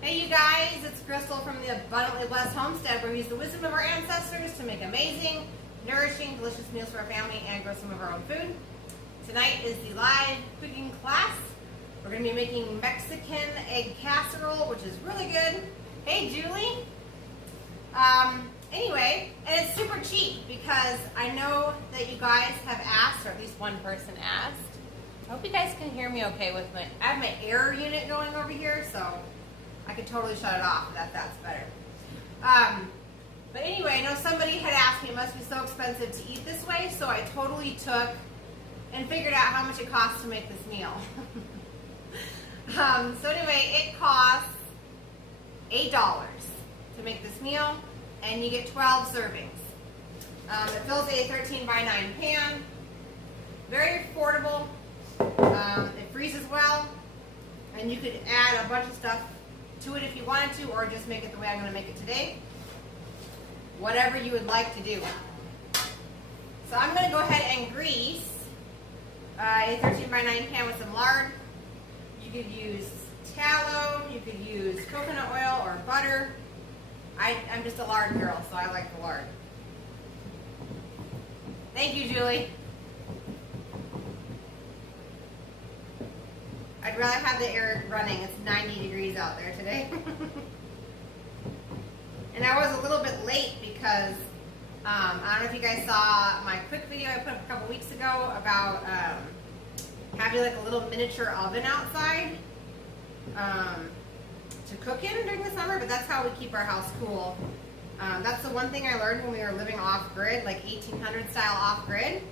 Hey you guys, it's Crystal from the Abundantly Blessed Homestead, where we use the wisdom of our ancestors to make amazing, nourishing, delicious meals for our family and grow some of our own food. Tonight is the live cooking class. We're going to be making Mexican egg casserole, which is really good. Hey Julie. Anyway, and it's super cheap because I know that you guys have asked, or at least one person asked. I hope you guys can hear me okay with I have my air unit going over here, so I could totally shut it off if that's better. But anyway, I know somebody had asked me, it must be so expensive to eat this way, so I totally took and figured out how much it costs to make this meal. So anyway, it costs $8 to make this meal, and you get 12 servings. It fills a 13 by 9 pan. Very affordable. It freezes well, and you could add a bunch of stuff to it if you wanted to, or just make it the way I'm going to make it today. Whatever you would like to do. So I'm going to go ahead and grease a 13 by 9 pan with some lard. You could use tallow, you could use coconut oil or butter. I'm just a lard girl, so I like the lard. Thank you, Julie. I'd rather have the air running. It's 90 degrees out there today. And I was a little bit late because I don't know if you guys saw my quick video I put up a couple weeks ago about having like a little miniature oven outside to cook in during the summer, but that's how we keep our house cool. That's the one thing I learned when we were living off-grid, like 1800 style off-grid,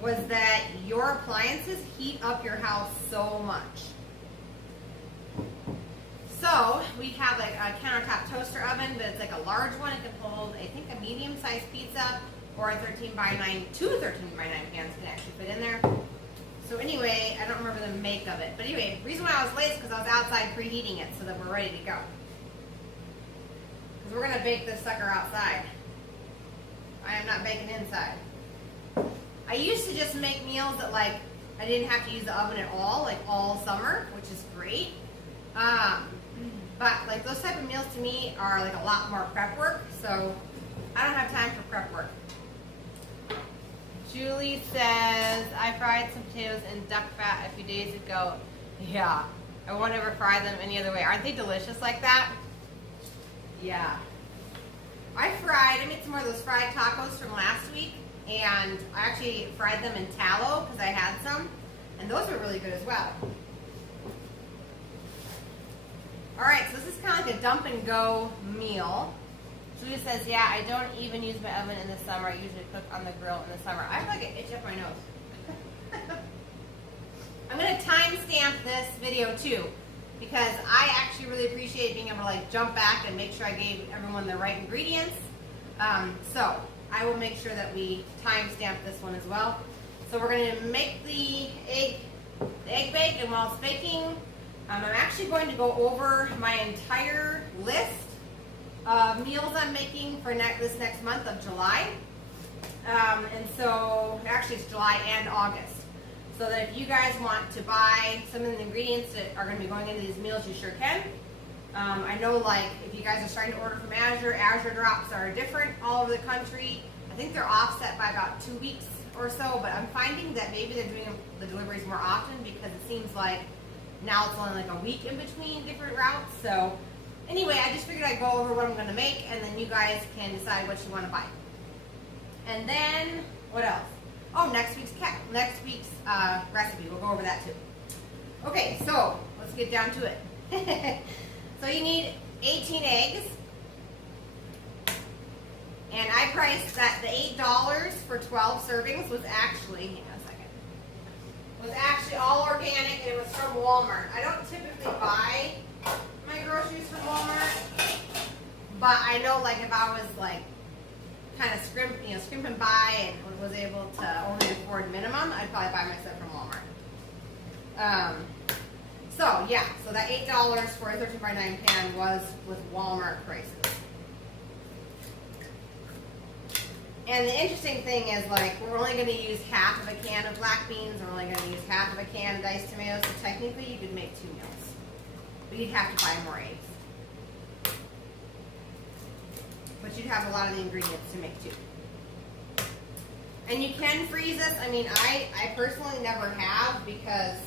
was that your appliances heat up your house so much. So we have like a countertop toaster oven, but it's like a large one. It can hold, I think, a medium-sized pizza, or a 13 by 9, two 13 by 9 pans can actually fit in there. So anyway, I don't remember the make of it. But anyway, the reason why I was late is because I was outside preheating it so that we're ready to go. Because we're going to bake this sucker outside. I am not baking inside. I used to just make meals that like I didn't have to use the oven at all, like all summer, which is great. But like those type of meals to me are like a lot more prep work, so I don't have time for prep work. Julie says, I fried some potatoes in duck fat a few days ago. Yeah, I won't ever fry them any other way. Aren't they delicious like that? Yeah. I made some more of those fried tacos from last week, and I actually fried them in tallow because I had some, and those were really good as well. Alright, so this is kind of like a dump and go meal. Julia says, yeah, I don't even use my oven in the summer. I usually cook on the grill in the summer. I feel like it itch up my nose. I'm going to timestamp this video too, because I actually really appreciate being able to like jump back and make sure I gave everyone the right ingredients. So I will make sure that we timestamp this one as well. So we're going to make the egg bake, and while it's baking, I'm actually going to go over my entire list of meals I'm making for this next month of July. And so, actually it's July and August. So that if you guys want to buy some of the ingredients that are going to be going into these meals, you sure can. I know like if you guys are starting to order from Azure drops are different all over the country. I think they're offset by about 2 weeks or so, but I'm finding that maybe they're doing the deliveries more often because it seems like now it's only like a week in between different routes. So anyway, I just figured I'd go over what I'm going to make, and then you guys can decide what you want to buy. And then, what else? Oh, next week's recipe. We'll go over that too. Okay, so let's get down to it. So you need 18 eggs. And I priced that the $8 for 12 servings was actually, hang on a second, was actually all organic, and it was from Walmart. I don't typically buy my groceries from Walmart, but I know like if I was like kind of scrimping by and was able to only afford minimum, I'd probably buy my stuff from Walmart. So yeah, so that $8 for a 13 by 9 pan was with Walmart prices. And the interesting thing is, like, we're only going to use half of a can of black beans. We're only going to use half of a can of diced tomatoes. So technically, you could make 2 meals. But you'd have to buy more eggs. But you'd have a lot of the ingredients to make 2. And you can freeze this. I mean, I personally never have because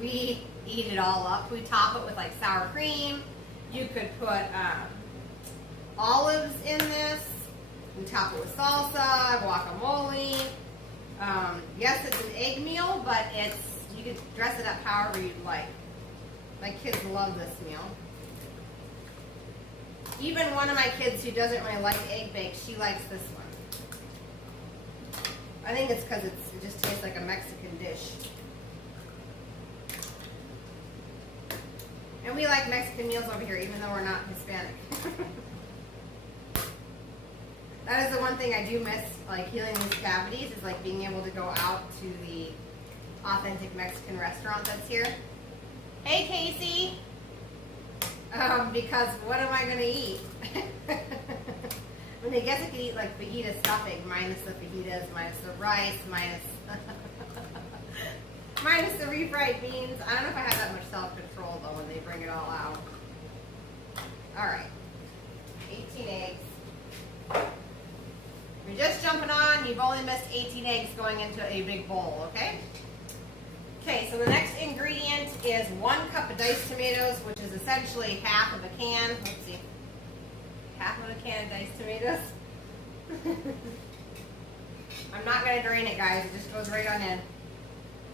we eat it all up. We top it with, like, sour cream. You could put olives in this. We top it with salsa, guacamole. Yes, it's an egg meal, but you can dress it up however you'd like. My kids love this meal. Even one of my kids who doesn't really like egg baked, she likes this one. I think it's because it just tastes like a Mexican dish. And we like Mexican meals over here, even though we're not Hispanic. That is the one thing I do miss, like healing these cavities, is like being able to go out to the authentic Mexican restaurant that's here. Hey, Casey! Because what am I going to eat? I mean, I guess I could eat like fajita stuffing, minus the fajitas, minus the rice, minus the refried beans. I don't know if I have that much self-control though when they bring it all out. Alright. 18 eggs. You're just jumping on, you've only missed 18 eggs going into a big bowl, okay? Okay, so the next ingredient is 1 cup of diced tomatoes, which is essentially half of a can. Let's see. Half of a can of diced tomatoes. I'm not going to drain it, guys. It just goes right on in.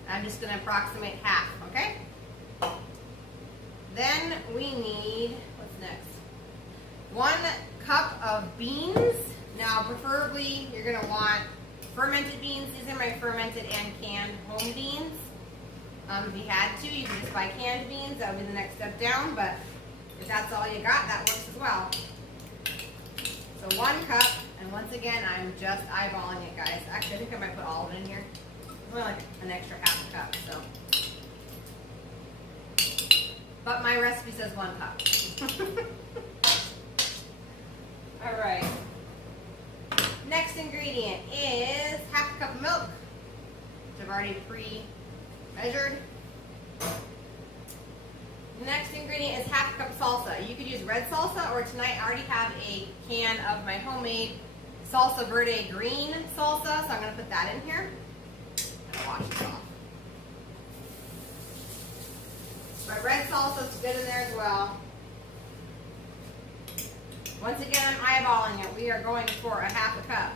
I'm just going to approximate half, okay? Then we need, what's next? 1 cup of beans. Now, preferably, you're going to want fermented beans. These are my fermented and canned home beans. If you had to, you could just buy canned beans. That would be the next step down, but if that's all you got, that works as well. So 1 cup, and once again, I'm just eyeballing it, guys. Actually, I think I might put all of it in here. It's only like an extra half a cup, so. But my recipe says 1 cup. All right. Next ingredient is half a cup of milk, which I've already pre-measured. The next ingredient is half a cup of salsa. You could use red salsa, or tonight I already have a can of my homemade salsa verde green salsa, so I'm going to put that in here and wash it off. My red salsa is good in there as well. Once again, I'm eyeballing it. We are going for a half a cup.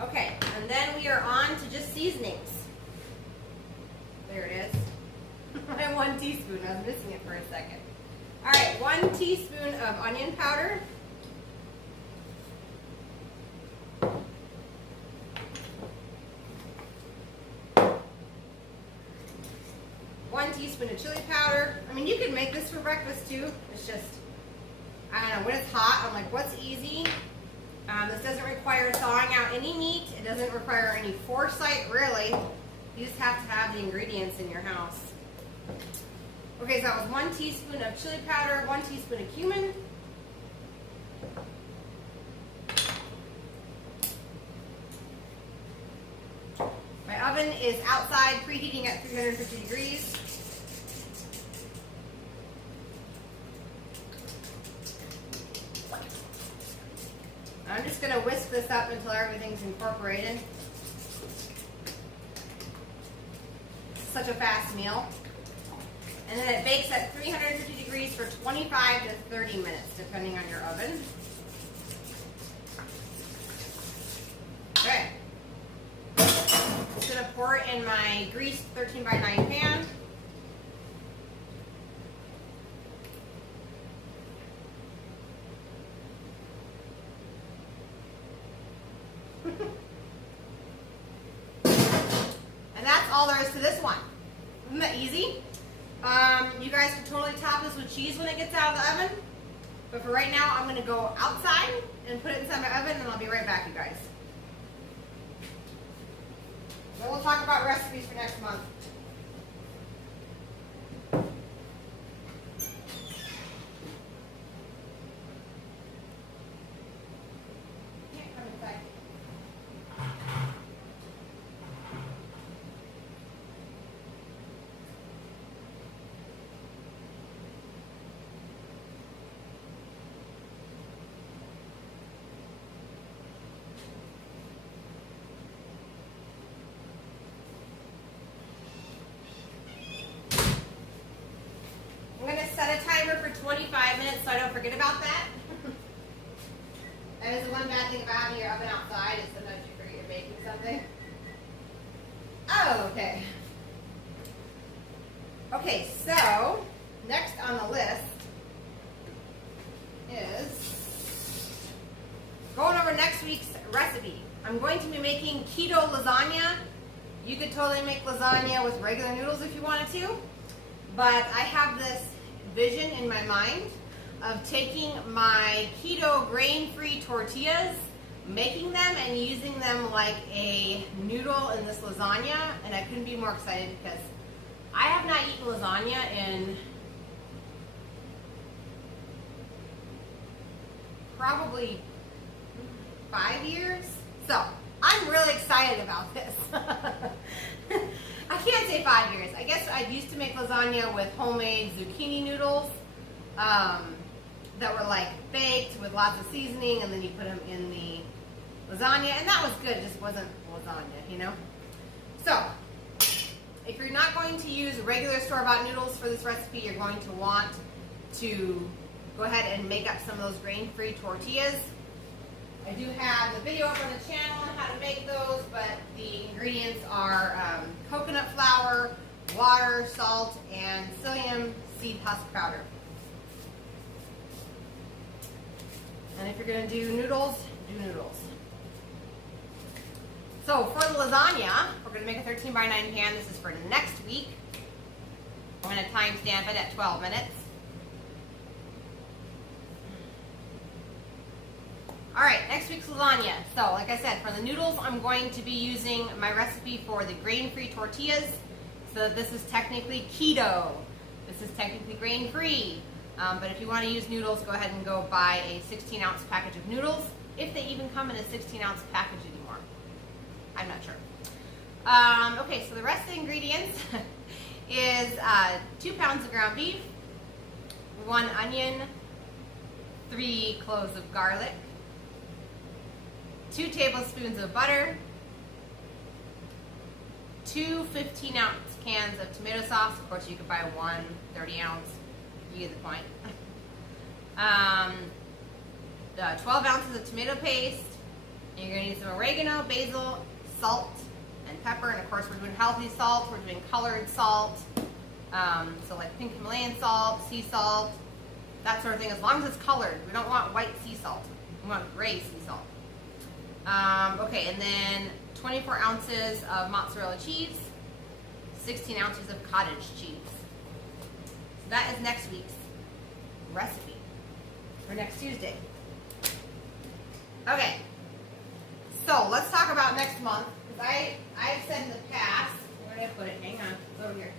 Okay, and then we are on to just seasonings. There it is. I have 1 teaspoon. I was missing it for a second. All right, 1 teaspoon of onion powder. Teaspoon of chili powder. I mean, you can make this for breakfast too. It's just, I don't know, when it's hot, I'm like, what's easy? This doesn't require thawing out any meat. It doesn't require any foresight, really. You just have to have the ingredients in your house. Okay, so that was 1 teaspoon of chili powder, 1 teaspoon of cumin. My oven is outside, preheating at 350 degrees. I'm just going to whisk this up until everything's incorporated. It's such a fast meal. And then it bakes at 350 degrees for 25 to 30 minutes, depending on your oven. Okay. Just going to pour it in my greased 13 by 9 pan. And that's all there is to this one. Isn't that easy? You guys can totally top this with cheese when it gets out of the oven. But for right now, I'm going to go outside and put it inside my oven, and I'll be right back, you guys. Then we'll talk about recipes for next month. 5 minutes so I don't forget about that. That is the one bad thing about having your oven outside is sometimes you forget you're baking something. Oh, okay. Okay, so next on the list is going over next week's recipe. I'm going to be making keto lasagna. You could totally make lasagna with regular noodles if you wanted to, but I have this vision in my mind of taking my keto grain-free tortillas, making them and using them like a noodle in this lasagna, and I couldn't be more excited because I have not eaten lasagna in probably 5 years. So I'm really excited about this. I can't say 5 years. I guess I used to make lasagna with homemade zucchini noodles that were like baked with lots of seasoning, and then you put them in the lasagna, and that was good. It just wasn't lasagna, you know? So if you're not going to use regular store-bought noodles for this recipe, you're going to want to go ahead and make up some of those grain-free tortillas. I do have the video up on the channel on how to make those, but the ingredients are coconut flour, water, salt, and psyllium seed husk powder. And if you're going to do noodles, do noodles. So for the lasagna, we're going to make a 13 by 9 pan. This is for next week. I'm going to timestamp it at 12 minutes. Alright, next week's lasagna. So, like I said, for the noodles, I'm going to be using my recipe for the grain-free tortillas. So this is technically keto. This is technically grain-free. But if you want to use noodles, go ahead and go buy a 16-ounce package of noodles, if they even come in a 16-ounce package anymore. I'm not sure. Okay, so the rest of the ingredients is 2 pounds of ground beef, 1 onion, 3 cloves of garlic, 2 tablespoons of butter, 2 15-ounce cans of tomato sauce. Of course, you could buy 1 30-ounce. You get the point. 12 ounces of tomato paste. And you're going to need some oregano, basil, salt, and pepper. And of course, we're doing healthy salt. We're doing colored salt. So like pink Himalayan salt, sea salt, that sort of thing. As long as it's colored. We don't want white sea salt. We want gray sea salt. Okay, and then 24 ounces of mozzarella cheese, 16 ounces of cottage cheese. So that is next week's recipe for next Tuesday. Okay, so let's talk about next month, because I've said in the past, where did I put it? Hang on, it's over here.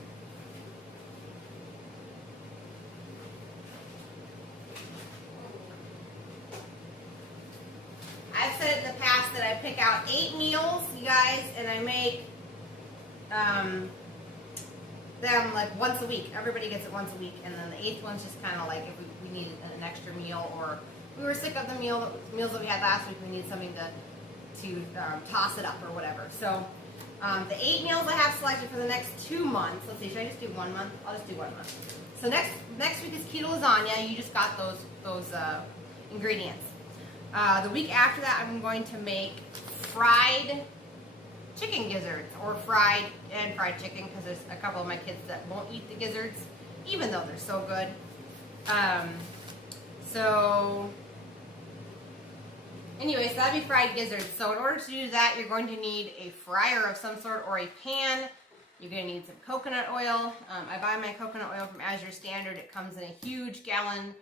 I've said in the past that I pick out 8 meals, you guys, and I make them like once a week. Everybody gets it once a week, and then the 8th one's just kind of like if we needed an extra meal, or we were sick of the meals that we had last week, we need something to toss it up or whatever. So the 8 meals I have selected for the next 2 months. Let's see, should I just do 1 month? I'll just do 1 month. So next week is keto lasagna. You just got those ingredients. The week after that, I'm going to make fried chicken gizzards, or fried chicken, because there's a couple of my kids that won't eat the gizzards, even though they're so good. So anyways, that'd be fried gizzards. So in order to do that, you're going to need a fryer of some sort or a pan. You're going to need some coconut oil. I buy my coconut oil from Azure Standard. It comes in a huge gallon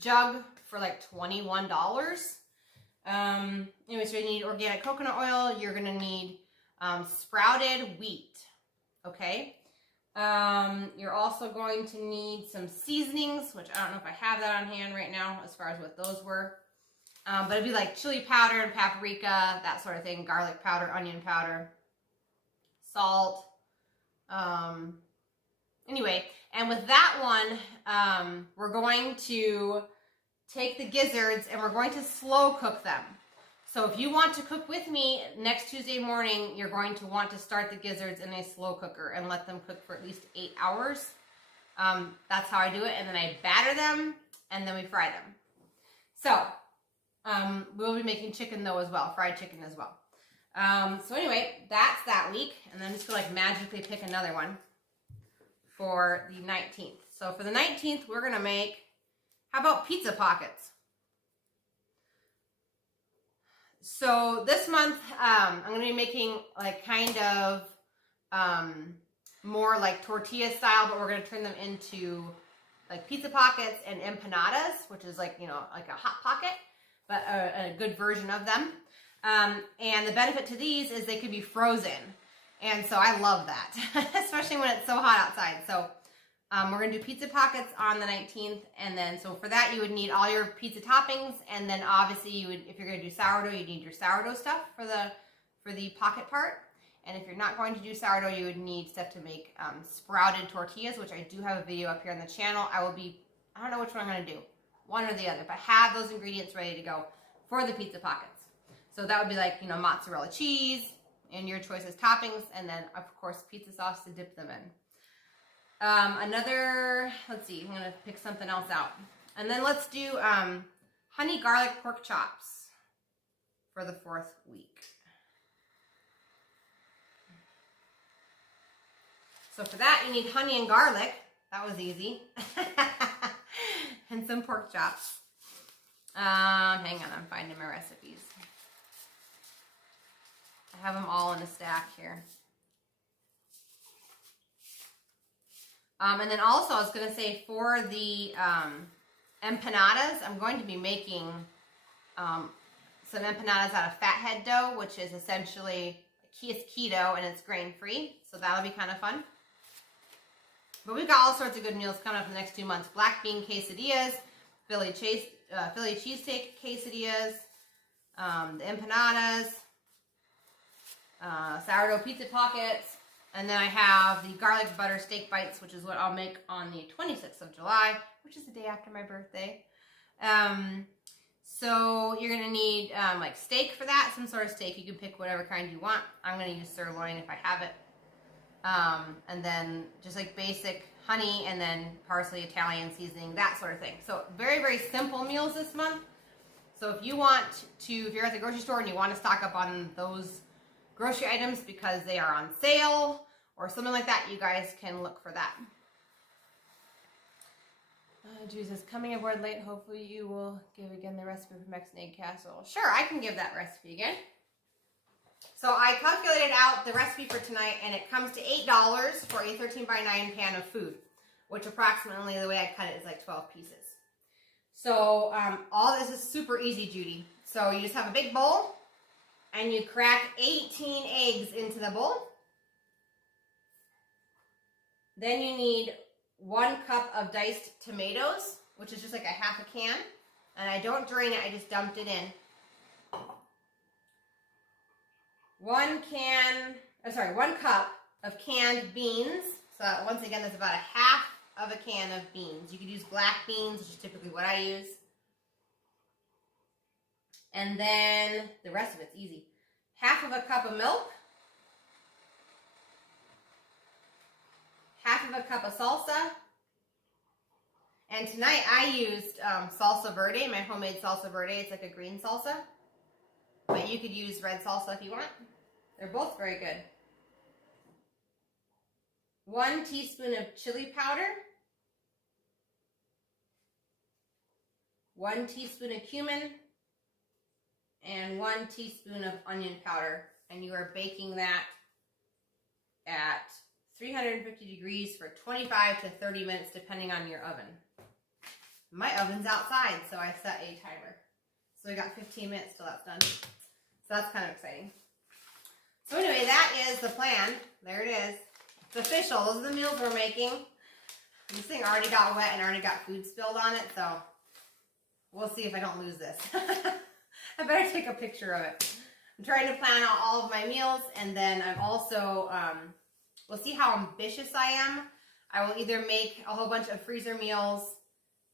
jug for like $21. Anyway, so you need organic coconut oil. You're going to need sprouted wheat. Okay. You're also going to need some seasonings, which I don't know if I have that on hand right now as far as what those were. But it'd be like chili powder and paprika, that sort of thing, garlic powder, onion powder, salt. Anyway, and with that one, we're going to take the gizzards and we're going to slow cook them. So if you want to cook with me next Tuesday morning, you're going to want to start the gizzards in a slow cooker and let them cook for at least 8 hours. That's how I do it, and then I batter them, and then we fry them. So, we'll be making chicken though as well, fried chicken as well. So anyway, that's that week, and then I'm just gonna like magically pick another one for the 19th. So for the 19th, we're gonna make, how about pizza pockets? So this month, I'm gonna be making like kind of more like tortilla style, but we're gonna turn them into like pizza pockets and empanadas, which is like, you know, like a hot pocket, but a good version of them. And the benefit to these is they could be frozen. And so I love that, especially when it's so hot outside. So we're gonna do pizza pockets on the 19th. And then, so for that, you would need all your pizza toppings. And then obviously you would, if you're gonna do sourdough, you need your sourdough stuff for the pocket part. And if you're not going to do sourdough, you would need stuff to make sprouted tortillas, which I do have a video up here on the channel. I don't know which one I'm gonna do, one or the other, but have those ingredients ready to go for the pizza pockets. So that would be like, you know, mozzarella cheese and your choice as toppings, and then of course pizza sauce to dip them in. Let's see, I'm gonna pick something else out. And then let's do honey garlic pork chops for the 4th week. So for that, you need honey and garlic. That was easy. And some pork chops. Hang on, I'm finding my recipes. I have them all in a stack here. And then also, I was going to say for the empanadas, I'm going to be making some empanadas out of fathead dough, which is essentially keto and it's grain-free. So that'll be kind of fun. But we've got all sorts of good meals coming up in the next 2 months. Black bean quesadillas, Philly cheesesteak quesadillas, the empanadas, sourdough pizza pockets, and then I have the garlic butter steak bites, which is what I'll make on the 26th of July, which is the day after my birthday. So you're going to need like steak for that, some sort of steak. You can pick whatever kind you want. I'm going to use sirloin if I have it. And then just like basic honey and then parsley, Italian seasoning, that sort of thing. So very, very simple meals this month. So if you want to, if you're at the grocery store and you want to stock up on those grocery items because they are on sale or something like that, you guys can look for that. Jesus, coming aboard late. Hopefully you will give again the recipe for Mexican egg casserole. Sure, I can give that recipe again. So I calculated out the recipe for tonight, and it comes to $8 for a 13 by 9 pan of food, which approximately, the way I cut it, is like 12 pieces. So all this is super easy, Judy. So you just have a big bowl, and you crack 18 eggs into the bowl. Then you need 1 cup of diced tomatoes, which is just like a half a can. And I don't drain it, I just dumped it in. 1 cup of canned beans. So once again, that's about a half of a can of beans. You could use black beans, which is typically what I use. And then the rest of it's easy. Half of a cup of milk. Half of a cup of salsa. And tonight I used salsa verde, my homemade salsa verde. It's like a green salsa. But you could use red salsa if you want. They're both very good. 1 teaspoon of chili powder. 1 teaspoon of cumin. And 1 teaspoon of onion powder. And you are baking that at 350 degrees for 25 to 30 minutes, depending on your oven. My oven's outside, so I set a timer. So we got 15 minutes till that's done. So that's kind of exciting. So anyway, that is the plan. There it is. It's official. Those are the meals we're making. This thing already got wet and already got food spilled on it, so we'll see if I don't lose this. I better take a picture of it. I'm trying to plan out all of my meals, and then I'm also, we'll see how ambitious I am. I will either make a whole bunch of freezer meals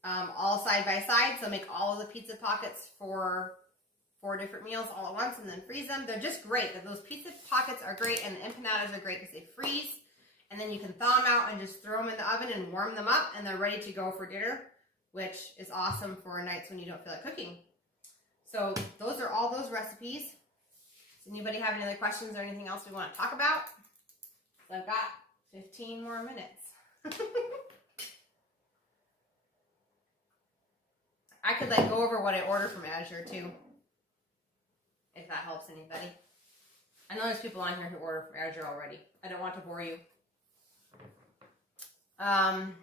all side by side, so make all of the pizza pockets for 4 different meals all at once and then freeze them. They're just great. Those pizza pockets are great, and the empanadas are great because they freeze And then you can thaw them out and just throw them in the oven and warm them up, and they're ready to go for dinner, which is awesome for nights when you don't feel like cooking. So those are all those recipes. Does anybody have any other questions or anything else we want to talk about? So I've got 15 more minutes. I could like go over what I ordered from Azure too, if that helps anybody. I know there's people on here who order from Azure already. I don't want to bore you. And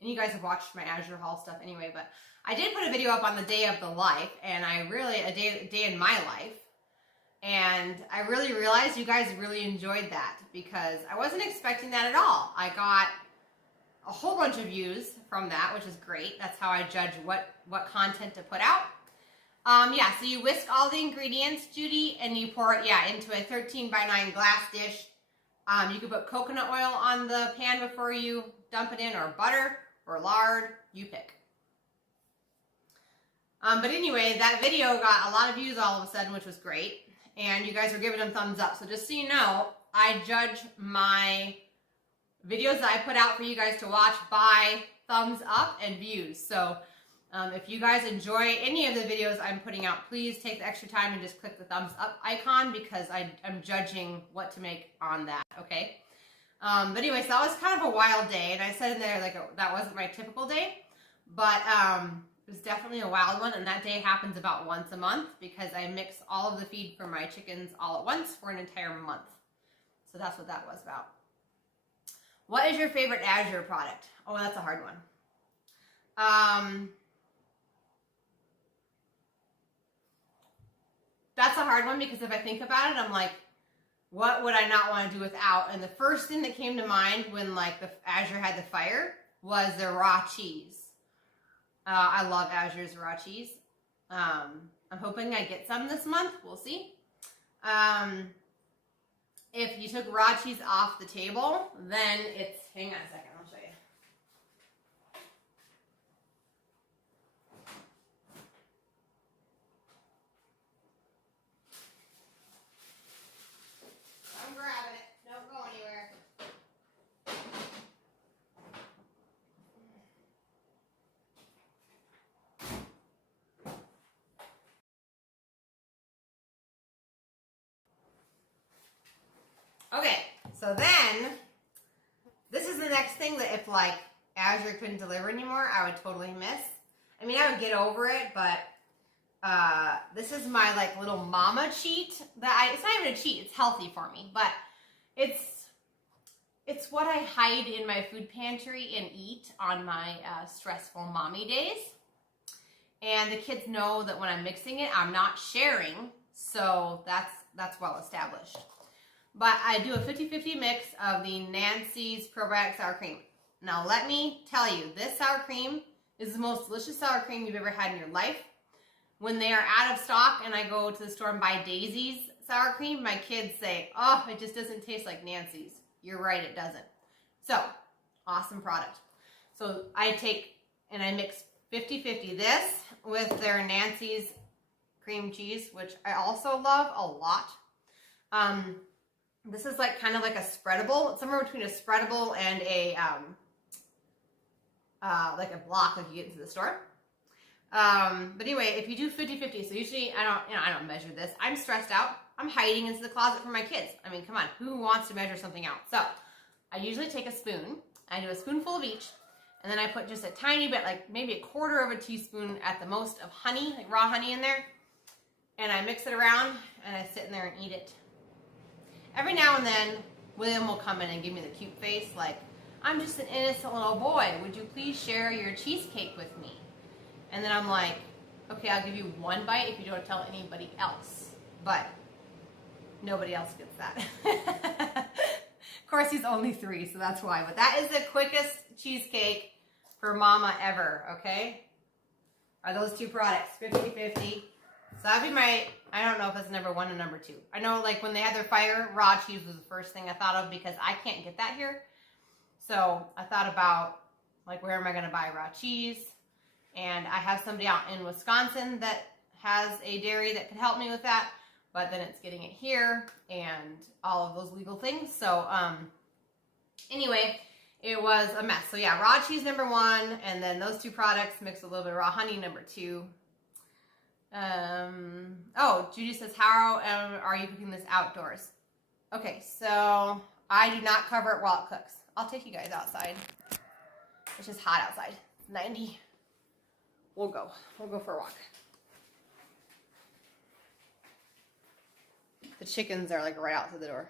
you guys have watched my Azure haul stuff anyway, but I did put a video up on the day of the life, and a day in my life, and I really realized you guys really enjoyed that because I wasn't expecting that at all. I got a whole bunch of views from that, which is great. That's how I judge what content to put out. Yeah, so you whisk all the ingredients, Judy, and you pour it, into a 13x9 glass dish. You can put coconut oil on the pan before you dump it in, or butter, or lard, you pick. But anyway, that video got a lot of views all of a sudden, which was great. And you guys were giving them thumbs up. So just so you know, I judge my videos that I put out for you guys to watch by thumbs up and views. So if you guys enjoy any of the videos I'm putting out, please take the extra time and just click the thumbs up icon because I'm judging what to make on that, okay? But anyway, so that was kind of a wild day, and I said in there like that wasn't my typical day, but it was definitely a wild one, and that day happens about once a month because I mix all of the feed for my chickens all at once for an entire month. So that's what that was about. What is your favorite Azure product? Oh, that's a hard one. That's a hard one because if I think about it, I'm like, what would I not want to do without? And the first thing that came to mind when like the Azure had the fire was their raw cheese. I love Azure's raw cheese. I'm hoping I get some this month. We'll see. If you took raw cheese off the table, then it's, hang on a second, I'll show you. I'm grabbing it. Don't go anywhere. Okay, so then, this is the next thing that if like Azure couldn't deliver anymore, I would totally miss. I mean, I would get over it, but this is my like little mama cheat that it's not even a cheat, it's healthy for me, but it's what I hide in my food pantry and eat on my stressful mommy days. And the kids know that when I'm mixing it, I'm not sharing, so that's well established. But I do a 50-50 mix of the Nancy's Probiotic Sour Cream. Now let me tell you, this sour cream is the most delicious sour cream you've ever had in your life. When they are out of stock and I go to the store and buy Daisy's sour cream, my kids say, oh, it just doesn't taste like Nancy's. You're right, it doesn't. So, awesome product. So I take and I mix 50-50 this with their Nancy's cream cheese, which I also love a lot. This is like kind of like a spreadable. It's somewhere between a spreadable and a like a block like you get into the store. But anyway, if you do 50-50, so usually I don't measure this. I'm stressed out. I'm hiding into the closet for my kids. I mean, come on, who wants to measure something out? So I usually take a spoon. I do a spoonful of each, and then I put just a tiny bit, like maybe a quarter of a teaspoon at the most of honey, like raw honey in there, and I mix it around, and I sit in there and eat it. Every now and then, William will come in and give me the cute face, like, I'm just an innocent little boy. Would you please share your cheesecake with me? And then I'm like, okay, I'll give you one bite if you don't tell anybody else. But nobody else gets that. Of course, he's only 3, so that's why. But that is the quickest cheesecake for mama ever, okay? Are those 2 products, 50-50. So that'd be my, I don't know if it's number 1 and number 2. I know like when they had their fire, raw cheese was the first thing I thought of because I can't get that here. So I thought about like, where am I going to buy raw cheese? And I have somebody out in Wisconsin that has a dairy that could help me with that. But then it's getting it here and all of those legal things. So Anyway, it was a mess. So yeah, raw cheese number 1, and then those 2 products mixed with a little bit of raw honey number 2. Oh, Judy says, how are you cooking this outdoors? Okay, so I do not cover it while it cooks. I'll take you guys outside. It's just hot outside. It's 90. We'll go for a walk. The chickens are like right outside the door.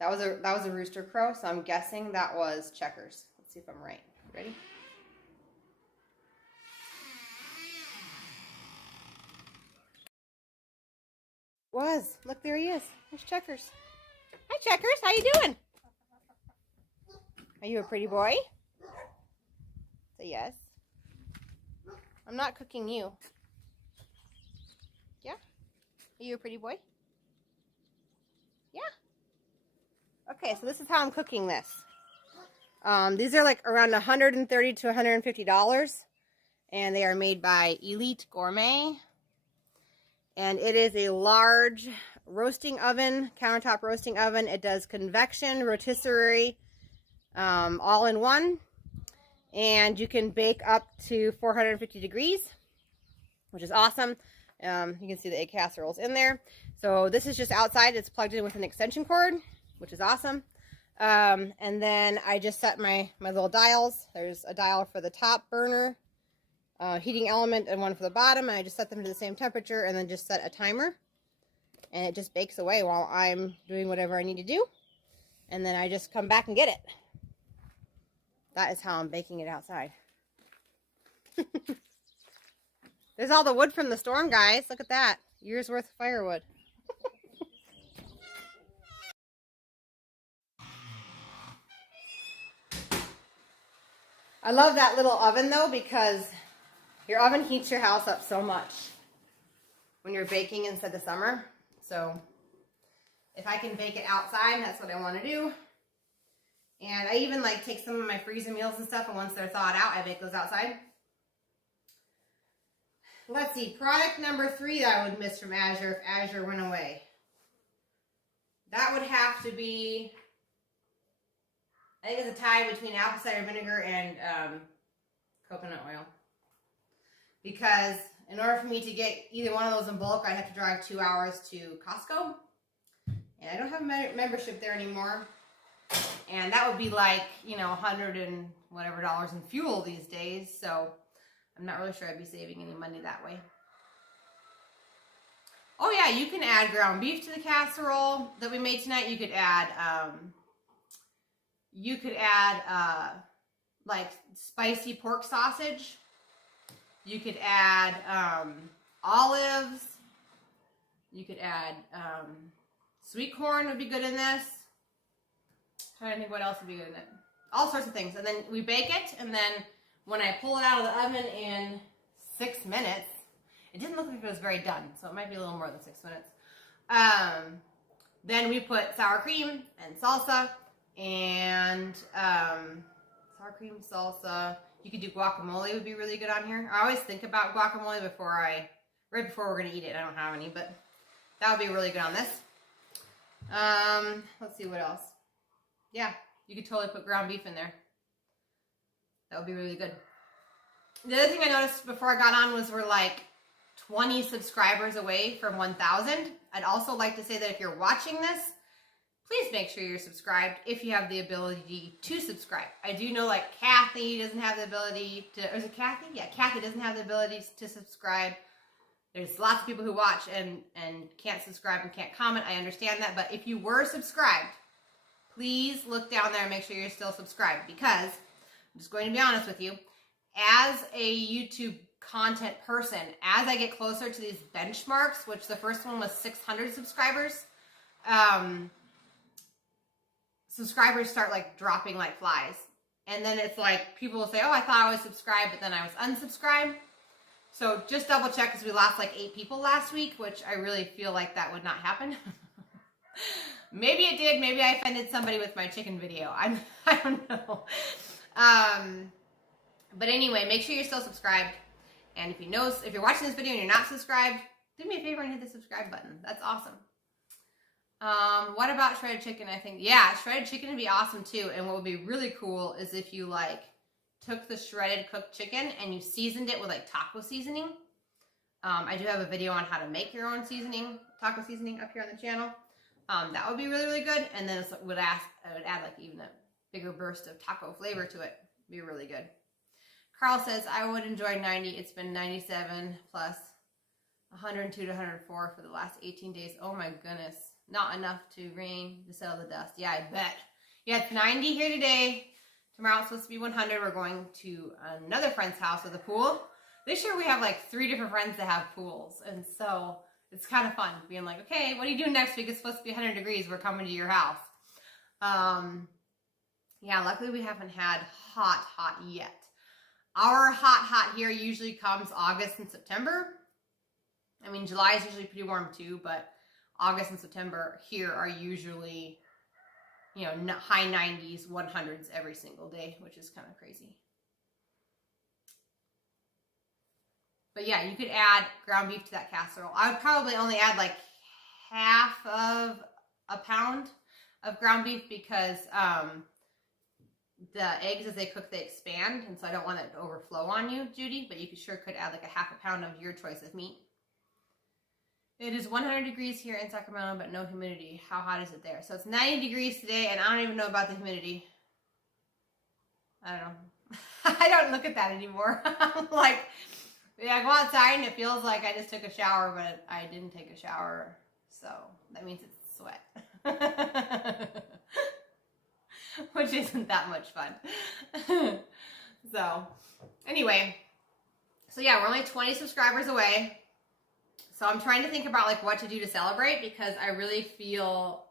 That was a rooster crow, so I'm guessing that was Checkers. Let's see if I'm right. Ready? Look, there he is. There's Checkers. Hi, Checkers. How you doing? Are you a pretty boy? Say yes. I'm not cooking you. Yeah? Are you a pretty boy? Yeah. Okay, so this is how I'm cooking this. These are like around $130 to $150, and they are made by Elite Gourmet. And it is a large roasting oven, countertop roasting oven. It does convection, rotisserie, all in one. And you can bake up to 450 degrees, which is awesome. You can see the egg casseroles in there. So this is just outside. It's plugged in with an extension cord, which is awesome. And then I just set my little dials. There's a dial for the top burner, heating element, and one for the bottom. And I just set them to the same temperature and then just set a timer. And it just bakes away while I'm doing whatever I need to do. And then I just come back and get it. That is how I'm baking it outside. There's all the wood from the storm, guys. Look at that. Year's worth of firewood. I love that little oven, though, because your oven heats your house up so much when you're baking instead of summer. So if I can bake it outside, that's what I want to do. And I even like take some of my freezer meals and stuff, and once they're thawed out, I bake those outside. Let's see, product number 3 that I would miss from Azure if Azure went away. That would have to be, I think it's a tie between apple cider vinegar and coconut oil. Because in order for me to get either one of those in bulk, I'd have to drive 2 hours to Costco. And I don't have a membership there anymore. And that would be like, you know, $100 and whatever dollars in fuel these days. So I'm not really sure I'd be saving any money that way. Oh yeah, you can add ground beef to the casserole that we made tonight. You could add like spicy pork sausage. You could add olives. You could add sweet corn would be good in this. I'm trying to think what else would be good in it. All sorts of things. And then we bake it, and then when I pull it out of the oven in 6 minutes, it didn't look like it was very done, so it might be a little more than 6 minutes. Then we put sour cream and salsa, and sour cream, salsa. You could do guacamole, would be really good on here. I always think about guacamole right before we're going to eat it. I don't have any, but that would be really good on this. Let's see what else. Yeah, you could totally put ground beef in there. That would be really good. The other thing I noticed before I got on was we're like 20 subscribers away from 1,000. I'd also like to say that if you're watching this, please make sure you're subscribed if you have the ability to subscribe. I do know like Kathy doesn't have the ability to, or is it Kathy? Yeah, Kathy doesn't have the ability to subscribe. There's lots of people who watch and can't subscribe and can't comment. I understand that, but if you were subscribed, please look down there and make sure you're still subscribed, because I'm just going to be honest with you. As a YouTube content person, as I get closer to these benchmarks, which the first one was 600 subscribers, subscribers start like dropping like flies. And then it's like people will say, oh, I thought I was subscribed, but then I was unsubscribed. So just double check, because we lost like 8 people last week, which I really feel like that would not happen. Maybe it did. Maybe I offended somebody with my chicken video. I don't know. But anyway, make sure you're still subscribed. And if you're watching this video and you're not subscribed, do me a favor and hit the subscribe button. That's awesome. What about shredded chicken? I think, yeah, shredded chicken would be awesome too. And what would be really cool is if you like took the shredded cooked chicken and you seasoned it with like taco seasoning. I do have a video on how to make your own seasoning, taco seasoning up here on the channel. That would be really, really good. And then I would add like even a bigger burst of taco flavor to it. Be really good. Carl says, I would enjoy 90. It's been 97 plus 102 to 104 for the last 18 days. Oh my goodness. Not enough to rain to settle the dust. Yeah, I bet. Yeah, it's 90 here today. Tomorrow it's supposed to be 100. We're going to another friend's house with a pool. This year we have like 3 different friends that have pools. And so it's kind of fun being like, okay, what are you doing next week? It's supposed to be 100 degrees. We're coming to your house. Yeah, luckily we haven't had hot yet. Our hot here usually comes August and September. I mean, July is usually pretty warm too, but August and September here are usually, you know, high 90s, 100s every single day, which is kind of crazy. But yeah, you could add ground beef to that casserole. I would probably only add like half of a pound of ground beef because the eggs, as they cook, they expand. And so I don't want it to overflow on you, Judy, but you could add like a half a pound of your choice of meat. It is 100 degrees here in Sacramento, but no humidity. How hot is it there? So it's 90 degrees today, and I don't even know about the humidity. I don't know. I don't look at that anymore. I'm like, yeah, I go outside and it feels like I just took a shower, but I didn't take a shower. So that means it's sweat. Which isn't that much fun. So anyway, so yeah, we're only 20 subscribers away. So I'm trying to think about like what to do to celebrate, because I really feel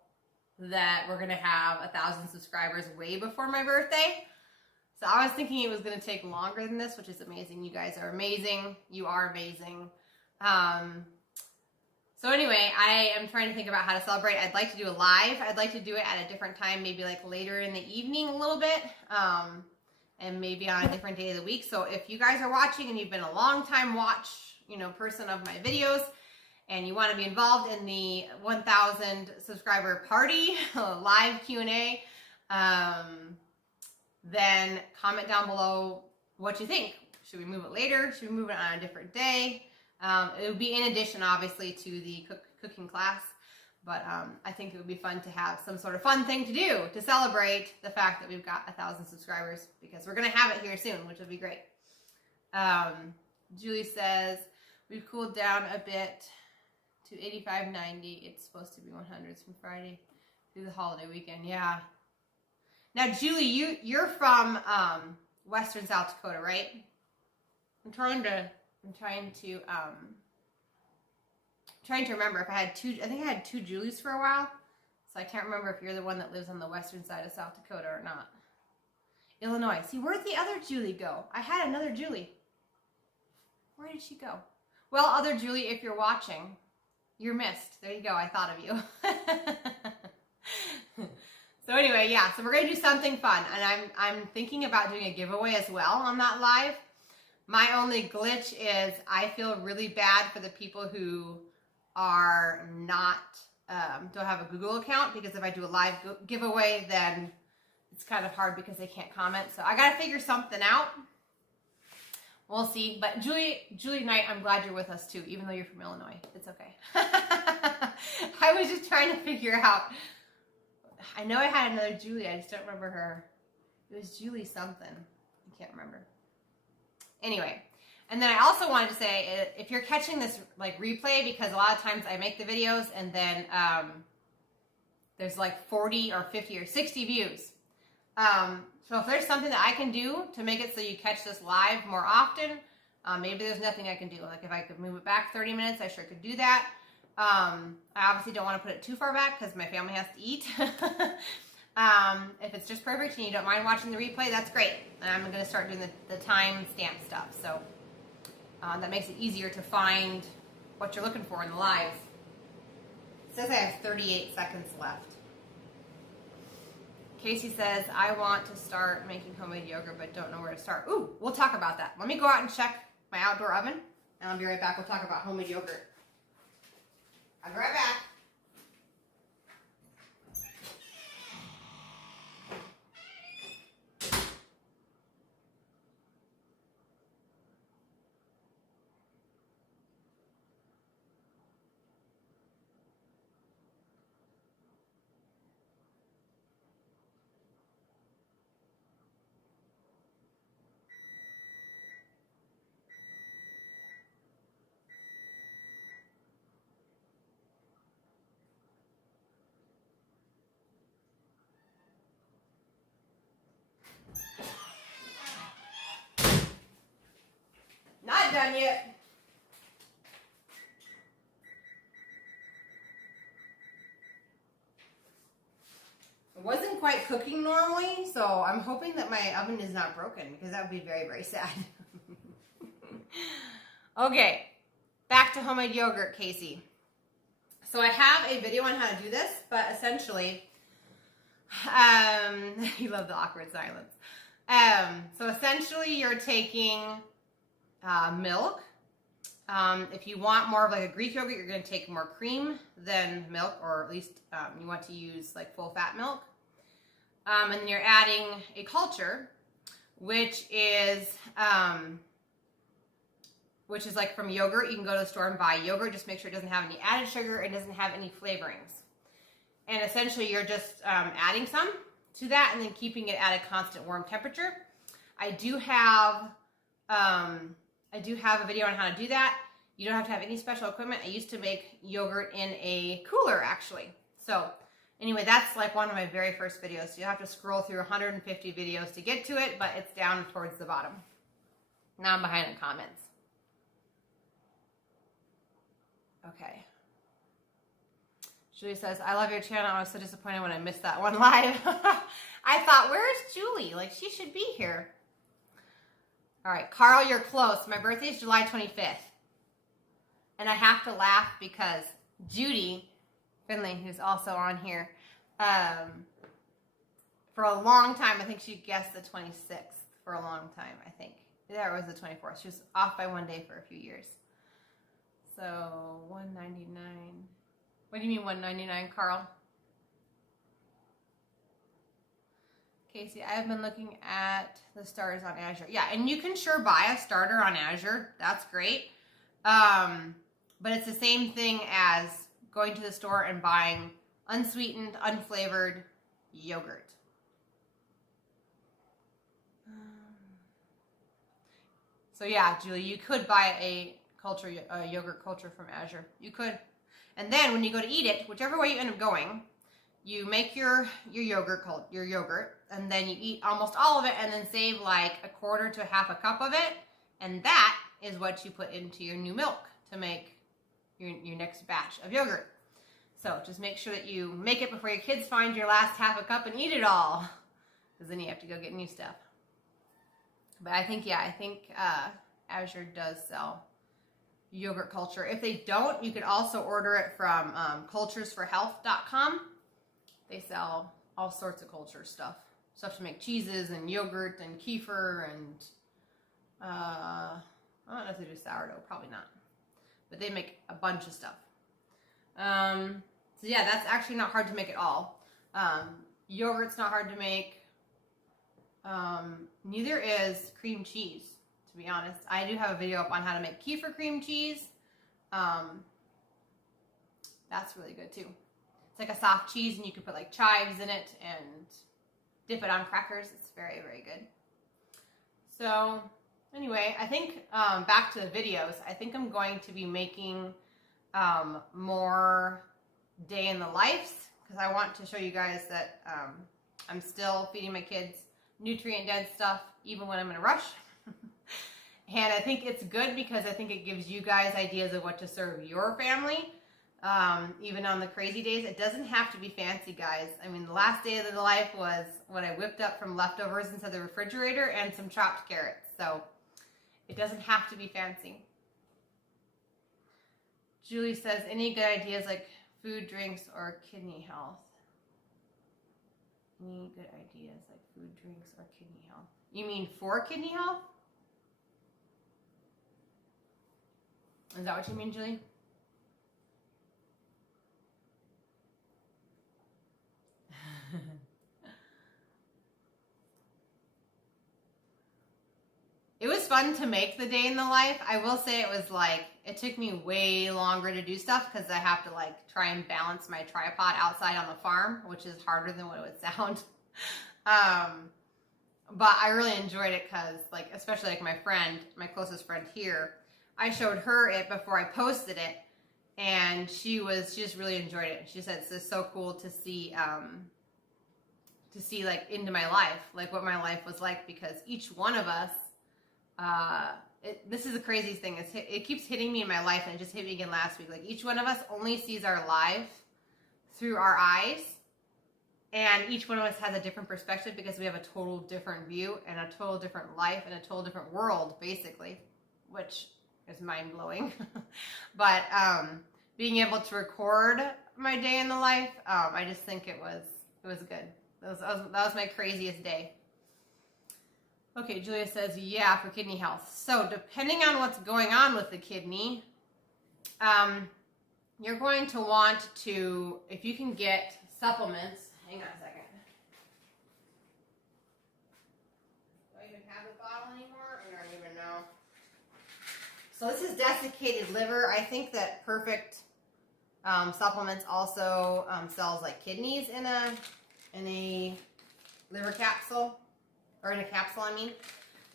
that we're going to have 1,000 subscribers way before my birthday. So I was thinking it was going to take longer than this, which is amazing. You guys are amazing. You are amazing. So anyway, I am trying to think about how to celebrate. I'd like to do a live. I'd like to do it at a different time, maybe like later in the evening a little bit, and maybe on a different day of the week. So if you guys are watching and you've been a long time person of my videos, and you want to be involved in the 1,000 subscriber party, live Q&A, then comment down below what you think. Should we move it later? Should we move it on a different day? It would be in addition, obviously, to the cooking class, but I think it would be fun to have some sort of fun thing to do to celebrate the fact that we've got 1,000 subscribers, because we're going to have it here soon, which will be great. Julie says, we've cooled down a bit to 85, 90. It's supposed to be 100s from Friday through the holiday weekend. Yeah. Now, Julie, you're from Western South Dakota, right? I'm trying to remember if I had two. I think I had 2 Julies for a while, so I can't remember if you're the one that lives on the western side of South Dakota or not. Illinois. See, where'd the other Julie go? I had another Julie. Where did she go? Well, other Julie, if you're watching, you're missed. There you go. I thought of you. So anyway, yeah. So we're gonna do something fun, and I'm thinking about doing a giveaway as well on that live. My only glitch is I feel really bad for the people who are not don't have a Google account, because if I do a live giveaway, then it's kind of hard because they can't comment. So I gotta figure something out. We'll see. But Julie Knight, I'm glad you're with us too, even though you're from Illinois. It's okay. I was just trying to figure out. I know I had another Julie. I just don't remember her. It was Julie something. I can't remember. Anyway, and then I also wanted to say, if you're catching this like replay, because a lot of times I make the videos and then there's like 40 or 50 or 60 views. So if there's something that I can do to make it so you catch this live more often, maybe there's nothing I can do. Like if I could move it back 30 minutes, I sure could do that. I obviously don't want to put it too far back because my family has to eat. If it's just perfect and you don't mind watching the replay, that's great. And I'm going to start doing the time stamp stuff. So that makes it easier to find what you're looking for in the lives. It says I have 38 seconds left. Casey says, I want to start making homemade yogurt, but don't know where to start. Ooh, we'll talk about that. Let me go out and check my outdoor oven, and I'll be right back. We'll talk about homemade yogurt. I'll be right back. done yet. It wasn't quite cooking normally, so I'm hoping that my oven is not broken because that would be very, very sad. Okay, back to homemade yogurt, Casey. So I have a video on how to do this, but essentially, you love the awkward silence. So essentially you're taking milk. If you want more of like a Greek yogurt, you're going to take more cream than milk, or at least you want to use like full fat milk. And then you're adding a culture, which is like from yogurt. You can go to the store and buy yogurt. Just make sure it doesn't have any added sugar. It doesn't have any flavorings. And essentially you're just adding some to that and then keeping it at a constant warm temperature. I do have a video on how to do that. You don't have to have any special equipment. I used to make yogurt in a cooler, actually. So anyway, that's like one of my very first videos. So you'll have to scroll through 150 videos to get to it, but it's down towards the bottom. Now I'm behind the comments. Okay. Julie says, I love your channel. I was so disappointed when I missed that one live. I thought, where's Julie? Like, she should be here. All right, Carl, you're close. My birthday is July 25th. And I have to laugh because Judy Finley, who's also on here, for a long time, I think she guessed the 26th for a long time, I think. Yeah, it was the 24th. She was off by one day for a few years. So, 199. What do you mean 199, Carl? Casey, I have been looking at the starters on Azure. Yeah, and you can sure buy a starter on Azure. That's great. But it's the same thing as going to the store and buying unsweetened, unflavored yogurt. So yeah, Julie, you could buy a yogurt culture from Azure. You could. And then when you go to eat it, whichever way you end up going, you make your yogurt, and then you eat almost all of it and then save like a quarter to half a cup of it. And that is what you put into your new milk to make your next batch of yogurt. So just make sure that you make it before your kids find your last half a cup and eat it all. Because then you have to go get new stuff. But I think Azure does sell yogurt culture. If they don't, you could also order it from culturesforhealth.com. They sell all sorts of culture stuff to make cheeses and yogurt and kefir and I don't know if they do sourdough, probably not, but they make a bunch of stuff. So yeah, that's actually not hard to make at all. Yogurt's not hard to make. Neither is cream cheese, to be honest. I do have a video up on how to make kefir cream cheese. That's really good too. It's like a soft cheese and you can put like chives in it and dip it on crackers. It's very, very good. So anyway, I think back to the videos, I think I'm going to be making more day in the lives because I want to show you guys that I'm still feeding my kids nutrient-dense stuff even when I'm in a rush. And I think it's good because I think it gives you guys ideas of what to serve your family. Even on the crazy days, it doesn't have to be fancy, guys. I mean, the last day of the life was what I whipped up from leftovers inside the refrigerator and some chopped carrots. So it doesn't have to be fancy. Julie says, any good ideas like food, drinks, or kidney health? Any good ideas like food, drinks, or kidney health? You mean for kidney health? Is that what you mean, Julie? It was fun to make the day in the life. I will say it was like, it took me way longer to do stuff because I have to like try and balance my tripod outside on the farm, which is harder than what it would sound. But I really enjoyed it because like, especially like my closest friend here, I showed her it before I posted it and she just really enjoyed it. She said it's just so cool to see like into my life, like what my life was like, because each one of us this is the craziest thing. It keeps hitting me in my life, and it just hit me again last week. Like, each one of us only sees our life through our eyes, and each one of us has a different perspective because we have a total different view and a total different life and a total different world, basically, which is mind-blowing. But being able to record my day in the life, I just think it was good. That was my craziest day. Okay, Julia says, yeah, for kidney health. So depending on what's going on with the kidney, you're going to want to, if you can get supplements, hang on a second. Do I even have the bottle anymore? I don't even know. So this is desiccated liver. I think that Perfect Supplements also sells like kidneys in a liver capsule. Or in a capsule, I mean.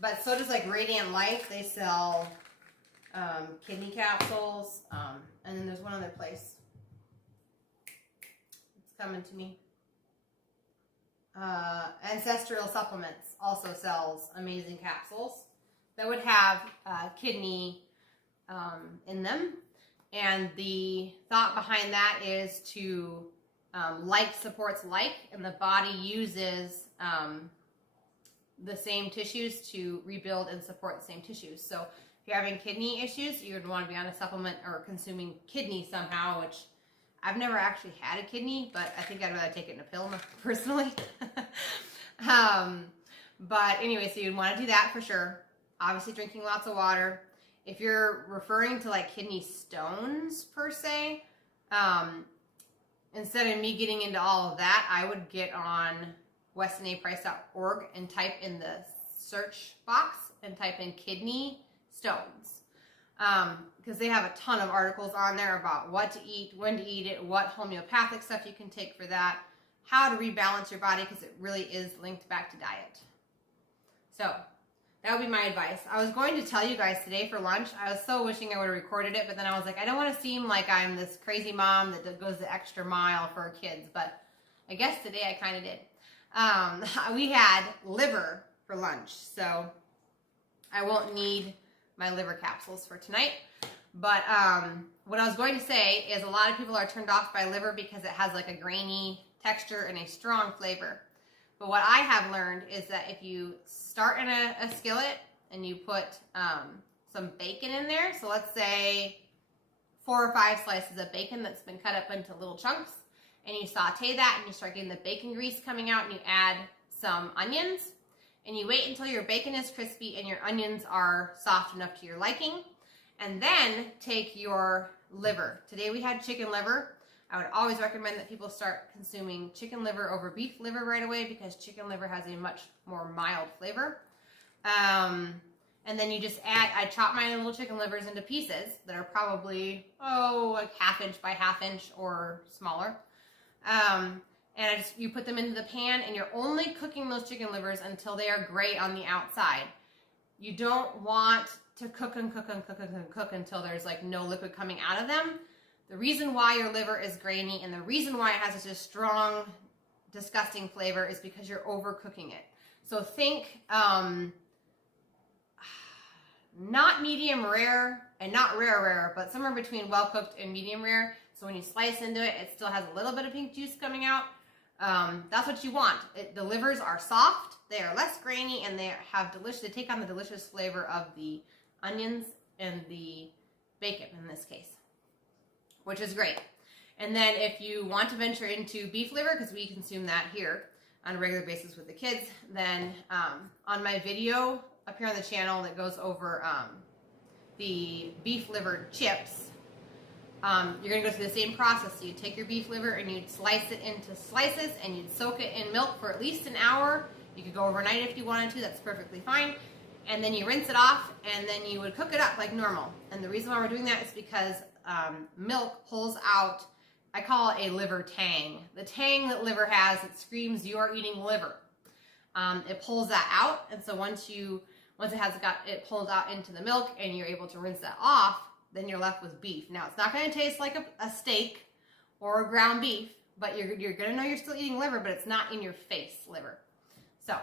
But so does like Radiant Life. They sell kidney capsules. And then there's one other place. It's coming to me. Ancestral Supplements also sells amazing capsules that would have kidney in them. And the thought behind that is to like supports like, and the body uses the same tissues to rebuild and support the same tissues. So if you're having kidney issues, you would want to be on a supplement or consuming kidney somehow, which I've never actually had a kidney, but I think I'd rather take it in a pill personally. But anyway, so you'd want to do that for sure. Obviously drinking lots of water. If you're referring to like kidney stones per se, instead of me getting into all of that, I would get on westonAprice.org and type in the search box and type in kidney stones. Because they have a ton of articles on there about what to eat, when to eat it, what homeopathic stuff you can take for that, how to rebalance your body, because it really is linked back to diet. So that would be my advice. I was going to tell you guys today for lunch. I was so wishing I would have recorded it, but then I was like, I don't want to seem like I'm this crazy mom that goes the extra mile for her kids, but I guess today I kind of did. We had liver for lunch, so I won't need my liver capsules for tonight. But what I was going to say is a lot of people are turned off by liver because it has like a grainy texture and a strong flavor. But what I have learned is that if you start in a skillet and you put some bacon in there, so let's say 4 or 5 slices of bacon that's been cut up into little chunks, and you saute that and you start getting the bacon grease coming out, and you add some onions, and you wait until your bacon is crispy and your onions are soft enough to your liking, and then take your liver. Today we had chicken liver. I would always recommend that people start consuming chicken liver over beef liver right away because chicken liver has a much more mild flavor. And then you just add, I chop my little chicken livers into pieces that are probably, like 1/2 inch by 1/2 inch or smaller. And you put them into the pan, and you're only cooking those chicken livers until they are gray on the outside. You don't want to cook and cook and cook and cook until there's like no liquid coming out of them. The reason why your liver is grainy and the reason why it has such a strong, disgusting flavor is because you're overcooking it. So think not medium rare and not rare, but somewhere between well cooked and medium rare. So when you slice into it, it still has a little bit of pink juice coming out. That's what you want. The livers are soft, they are less grainy, and they take on the delicious flavor of the onions and the bacon in this case, which is great. And then if you want to venture into beef liver, because we consume that here on a regular basis with the kids, then on my video up here on the channel that goes over the beef liver chips, you're going to go through the same process. So you take your beef liver and you'd slice it into slices and you'd soak it in milk for at least an hour. You could go overnight if you wanted to, that's perfectly fine. And then you rinse it off and then you would cook it up like normal. And the reason why we're doing that is because milk pulls out, I call it a liver tang. The tang that liver has, it screams you are eating liver. It pulls that out, and so once it pulls out into the milk and you're able to rinse that off, then you're left with beef. Now it's not going to taste like a steak or a ground beef, but you're going to know you're still eating liver, but it's not in your face liver. So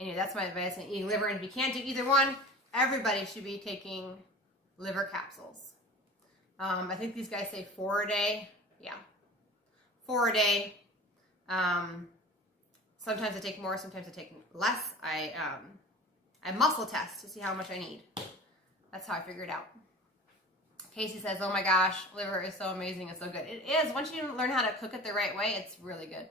anyway, that's my advice on eating liver. And if you can't do either one, everybody should be taking liver capsules. I think these guys say 4 a day. Yeah, 4 a day. Sometimes I take more, sometimes I take less. I muscle test to see how much I need. That's how I figure it out. Casey says, oh my gosh, liver is so amazing. It's so good. It is. Once you learn how to cook it the right way, it's really good.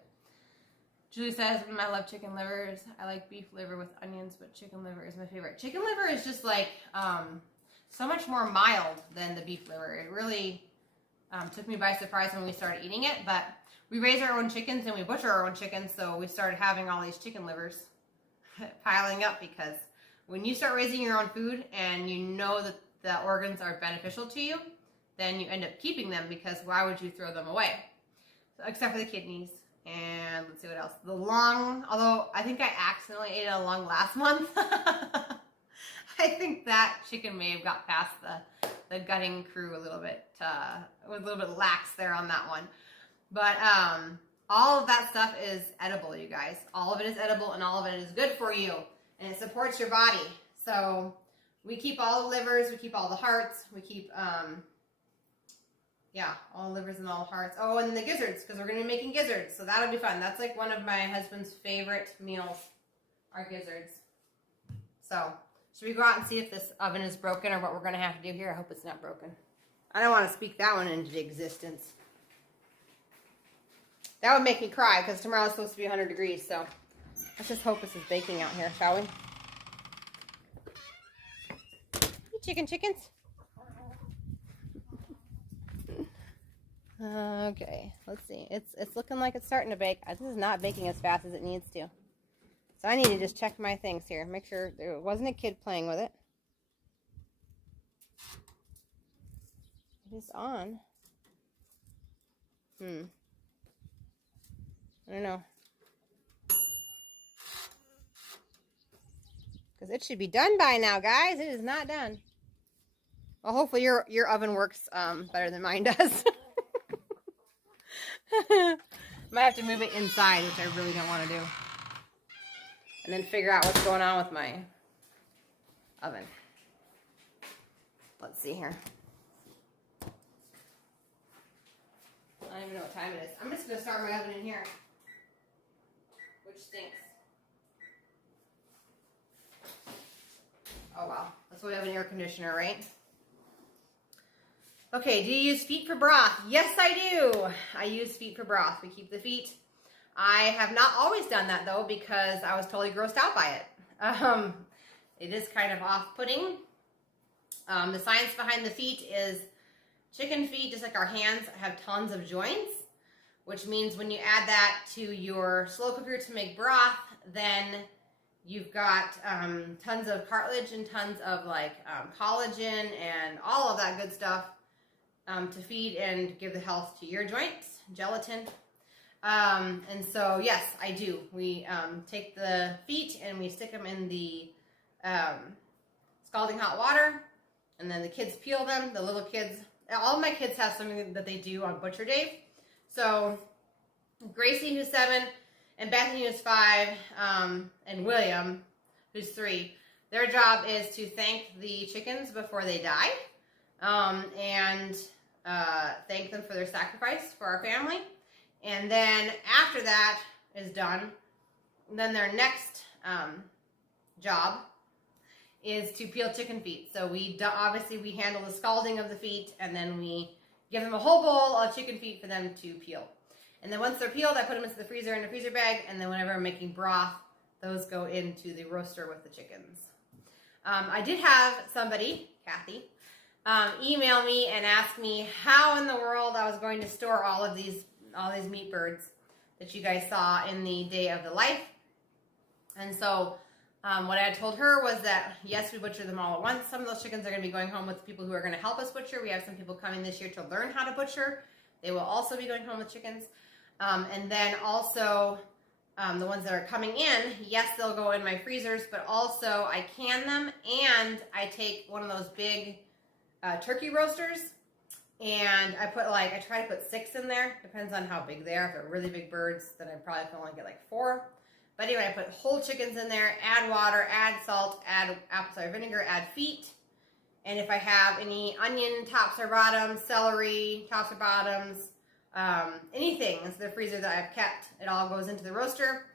Julie says, I love chicken livers. I like beef liver with onions, but chicken liver is my favorite. Chicken liver is just like so much more mild than the beef liver. It really took me by surprise when we started eating it, but we raise our own chickens and we butcher our own chickens, so we started having all these chicken livers piling up, because when you start raising your own food and you know that the organs are beneficial to you, then you end up keeping them, because why would you throw them away? So, except for the kidneys. And let's see what else. The lung, although I think I accidentally ate a lung last month. I think that chicken may have got past the gutting crew a little bit. It was a little bit lax there on that one. But all of that stuff is edible, you guys. All of it is edible, and all of it is good for you. And it supports your body. So we keep all the livers, we keep all the hearts, we keep, all the livers and all the hearts. Oh, and the gizzards, because we're going to be making gizzards. So that'll be fun. That's like one of my husband's favorite meals, are gizzards. So should we go out and see if this oven is broken or what we're going to have to do here? I hope it's not broken. I don't want to speak that one into existence. That would make me cry, because tomorrow's supposed to be 100 degrees. So let's just hope this is baking out here, shall we? Hey, chickens. Okay, let's see. It's looking like it's starting to bake. This is not baking as fast as it needs to. So I need to just check my things here. Make sure there wasn't a kid playing with it. It is on. I don't know. Because it should be done by now, guys. It is not done. Well, hopefully your oven works better than mine does. Might have to move it inside, which I really don't want to do. And then figure out what's going on with my oven. Let's see here. I don't even know what time it is. I'm just going to start my oven in here, which stinks. Oh, wow. That's why we have an air conditioner, right? Okay, do you use feet for broth? Yes, I do. I use feet for broth. We keep the feet. I have not always done that, though, because I was totally grossed out by it. It is kind of off-putting. The science behind the feet is chicken feet, just like our hands, have tons of joints, which means when you add that to your slow cooker to make broth, then you've got tons of cartilage and tons of collagen and all of that good stuff to feed and give the health to your joints, gelatin. And so, yes, I do. We take the feet and we stick them in the scalding hot water, and then the kids peel them, the little kids. All of my kids have something that they do on Butcher Day. So Gracie, who's 7, and Bethany, who's 5, and William, who's 3, their job is to thank the chickens before they die, and thank them for their sacrifice for our family. And then after that is done, then their next job is to peel chicken feet. So obviously we handle the scalding of the feet, and then we give them a whole bowl of chicken feet for them to peel. And then once they're peeled, I put them into the freezer in a freezer bag, and then whenever I'm making broth, those go into the roaster with the chickens. I did have somebody, Kathy, email me and ask me how in the world I was going to store all these meat birds that you guys saw in the Day of the Life. And so what I had told her was that, yes, we butcher them all at once. Some of those chickens are going to be going home with people who are going to help us butcher. We have some people coming this year to learn how to butcher. They will also be going home with chickens. And then also the ones that are coming in, yes, they'll go in my freezers, but also I can them, and I take one of those big turkey roasters, and I try to put 6 in there. Depends on how big they are. If they're really big birds, then I probably can only get 4. But anyway, I put whole chickens in there, add water, add salt, add apple cider vinegar, add feet. And if I have any onion tops or bottoms, celery tops or bottoms, anything in the freezer that I've kept, it all goes into the roaster.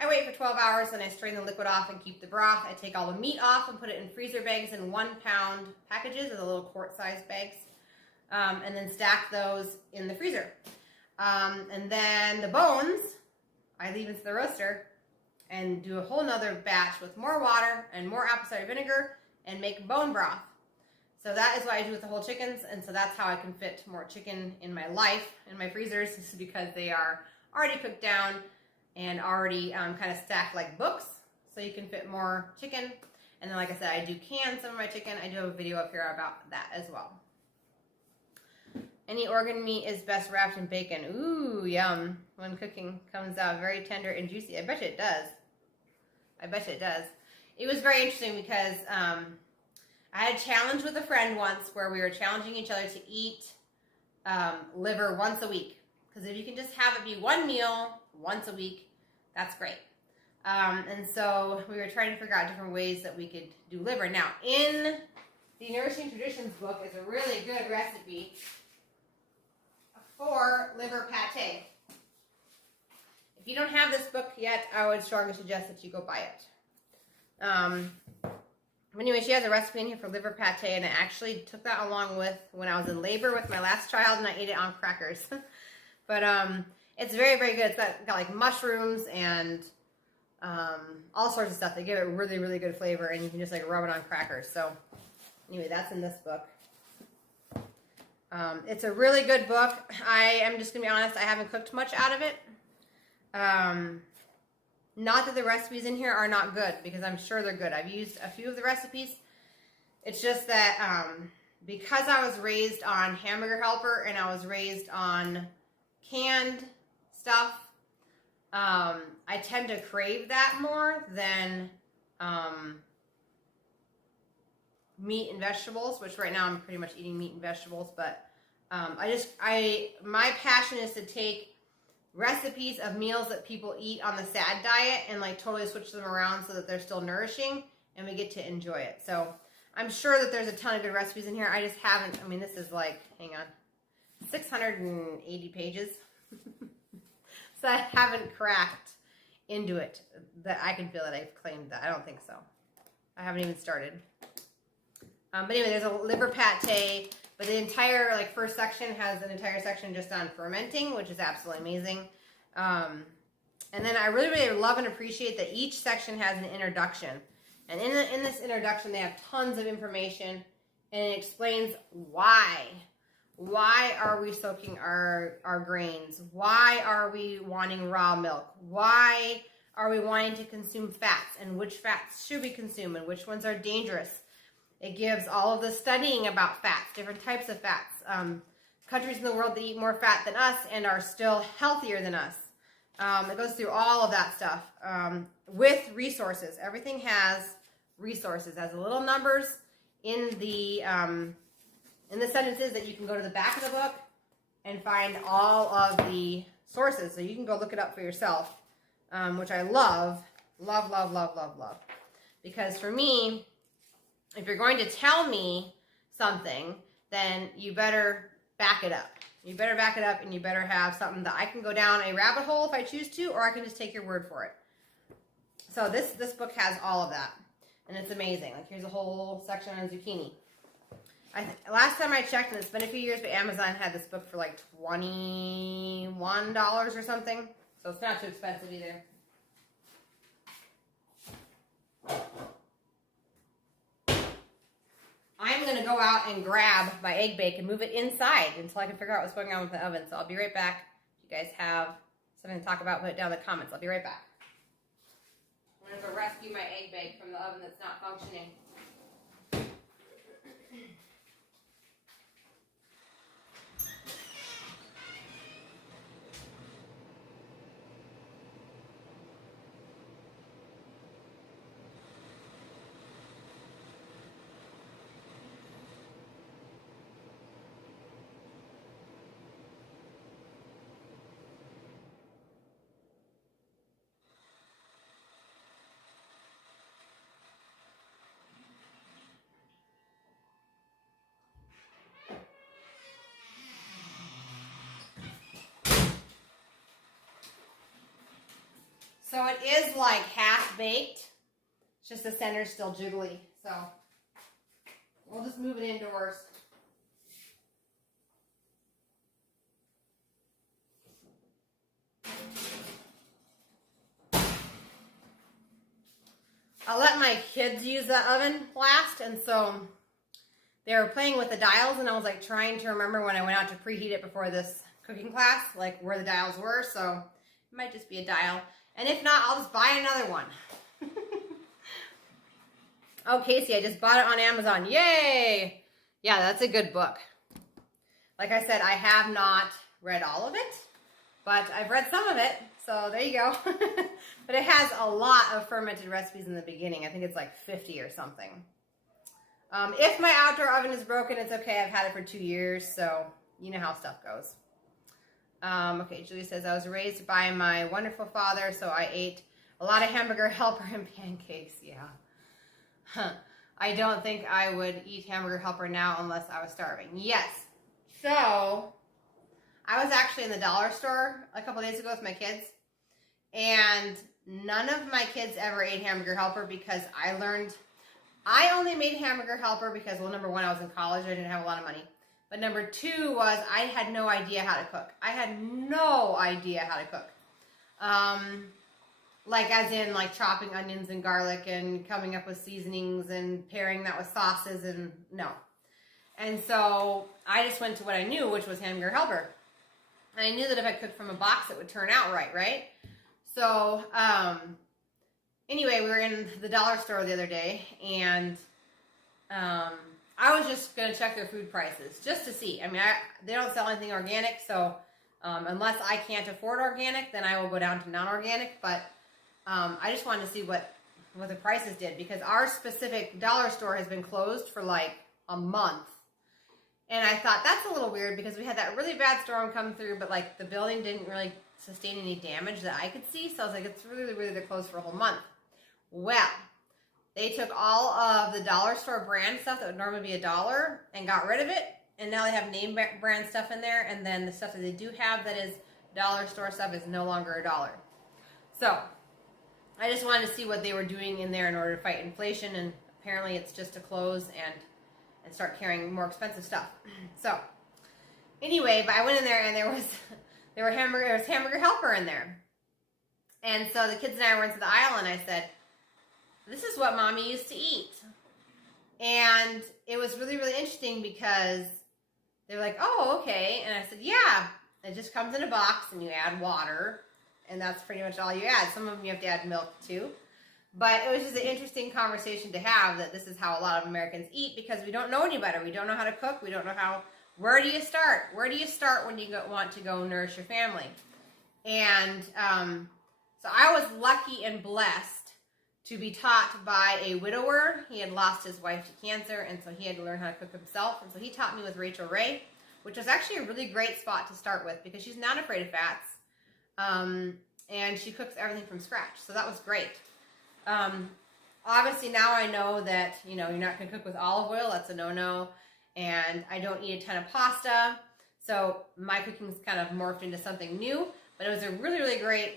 I wait for 12 hours, then I strain the liquid off and keep the broth. I take all the meat off and put it in freezer bags in 1 pound packages, the little quart-sized bags, and then stack those in the freezer. And then the bones, I leave into the roaster and do a whole nother batch with more water and more apple cider vinegar and make bone broth. So that is what I do with the whole chickens, and so that's how I can fit more chicken in my life, in my freezers, is because they are already cooked down and already kind of stacked like books, so you can fit more chicken. And then, like I said, I do can some of my chicken. I do have a video up here about that as well. Any organ meat is best wrapped in bacon. Ooh, yum. When cooking, comes out very tender and juicy. I bet you it does. I bet you it does. It was very interesting because I had a challenge with a friend once where we were challenging each other to eat liver once a week. Because if you can just have it be one meal once a week, that's great. And so we were trying to figure out different ways that we could do liver. Now, in the Nourishing Traditions book is a really good recipe for liver pate. If you don't have this book yet, I would strongly suggest that you go buy it. Anyway, she has a recipe in here for liver pate, and I actually took that along with when I was in labor with my last child, and I ate it on crackers. But it's very, very good. It's got like mushrooms and all sorts of stuff. They give it really, really good flavor, and you can just like rub it on crackers. So anyway, that's in this book. It's a really good book. I am just going to be honest, I haven't cooked much out of it. Not that the recipes in here are not good, because I'm sure they're good. I've used a few of the recipes. It's just that because I was raised on Hamburger Helper and I was raised on canned stuff, I tend to crave that more than meat and vegetables, which right now I'm pretty much eating meat and vegetables, but my passion is to take recipes of meals that people eat on the SAD diet and like totally switch them around so that they're still nourishing and we get to enjoy it. So I'm sure that there's a ton of good recipes in here. I just haven't, I mean, this is like, hang on, 680 pages. So I haven't cracked into it that I can feel that I've claimed that. I don't think so. I haven't even started. But anyway, there's a liver pate, but the entire like first section has an entire section just on fermenting, which is absolutely amazing. And then I really, really love and appreciate that each section has an introduction. And in this introduction, they have tons of information, and it explains why. Why are we soaking our grains? Why are we wanting raw milk? Why are we wanting to consume fats? And which fats should we consume? And which ones are dangerous? It gives all of the studying about fats, different types of fats. Countries in the world that eat more fat than us and are still healthier than us. It goes through all of that stuff with resources. Everything has resources, has little numbers in the sentences that you can go to the back of the book and find all of the sources. So you can go look it up for yourself, which I love, love, love, love, love, love. Because for me, if you're going to tell me something, then you better back it up. You better back it up, and you better have something that I can go down a rabbit hole if I choose to, or I can just take your word for it. So this book has all of that, and it's amazing. Like, here's a whole section on zucchini. Last time I checked, and it's been a few years, but Amazon had this book for like $21 or something, so it's not too expensive either. I'm going to go out and grab my egg bake and move it inside until I can figure out what's going on with the oven. So I'll be right back. If you guys have something to talk about, put it down in the comments. I'll be right back. I'm going to go rescue my egg bake from the oven that's not functioning. So it is like half baked. It's just the center's still jiggly. So we'll just move it indoors. I let my kids use the oven last, and so they were playing with the dials, and I was like trying to remember when I went out to preheat it before this cooking class, like where the dials were, so it might just be a dial. And if not, I'll just buy another one. Oh, Casey, I just bought it on Amazon. Yay! Yeah, that's a good book. Like I said, I have not read all of it, but I've read some of it, so there you go. But it has a lot of fermented recipes in the beginning. I think it's like 50 or something. If my outdoor oven is broken, it's okay. I've had it for 2 years, so you know how stuff goes. Okay, Julie says, I was raised by my wonderful father, so I ate a lot of Hamburger Helper and pancakes. Yeah. I don't think I would eat Hamburger Helper now unless I was starving. Yes. So, I was actually in the dollar store a couple days ago with my kids, and none of my kids ever ate Hamburger Helper because I learned I only made Hamburger Helper because, well, number one, I was in college. I didn't have a lot of money. But number two was I had no idea how to cook. I had no idea how to cook. Like as in like chopping onions and garlic and coming up with seasonings and pairing that with sauces and no. And so I just went to what I knew, which was Hamburger Helper. And I knew that if I cooked from a box, it would turn out right? So, anyway, we were in the dollar store the other day, and I was just going to check their food prices just to see. I mean, they don't sell anything organic, so unless I can't afford organic, then I will go down to non-organic. But I just wanted to see what the prices did, because our specific dollar store has been closed for like a month. And I thought, that's a little weird, because we had that really bad storm come through, but like the building didn't really sustain any damage that I could see. So I was like, it's really weird they're closed for a whole month. Well, they took all of the dollar store brand stuff that would normally be $1 and got rid of it. And now they have name brand stuff in there. And then the stuff that they do have that is dollar store stuff is no longer $1. So I just wanted to see what they were doing in there in order to fight inflation. And apparently it's just to close and start carrying more expensive stuff. So anyway, but I went in there and there was Hamburger Helper in there. And so the kids and I went to the aisle, and I said, this is what Mommy used to eat. And it was really interesting, because they were like, oh, okay. And I said, yeah, it just comes in a box and you add water, and that's pretty much all you add. Some of them you have to add milk too. But it was just an interesting conversation to have, that this is how a lot of Americans eat, because we don't know any better. We don't know how to cook. We don't know where do you start? Where do you start when you want to go nourish your family? And so I was lucky and blessed to be taught by a widower. He had lost his wife to cancer, and so he had to learn how to cook himself. And so he taught me with Rachel Ray, which was actually a really great spot to start with, because she's not afraid of fats. And she cooks everything from scratch. So that was great. Obviously now I know that, you're not going to cook with olive oil. That's a no-no. And I don't eat a ton of pasta. So my cooking's kind of morphed into something new. But it was a really great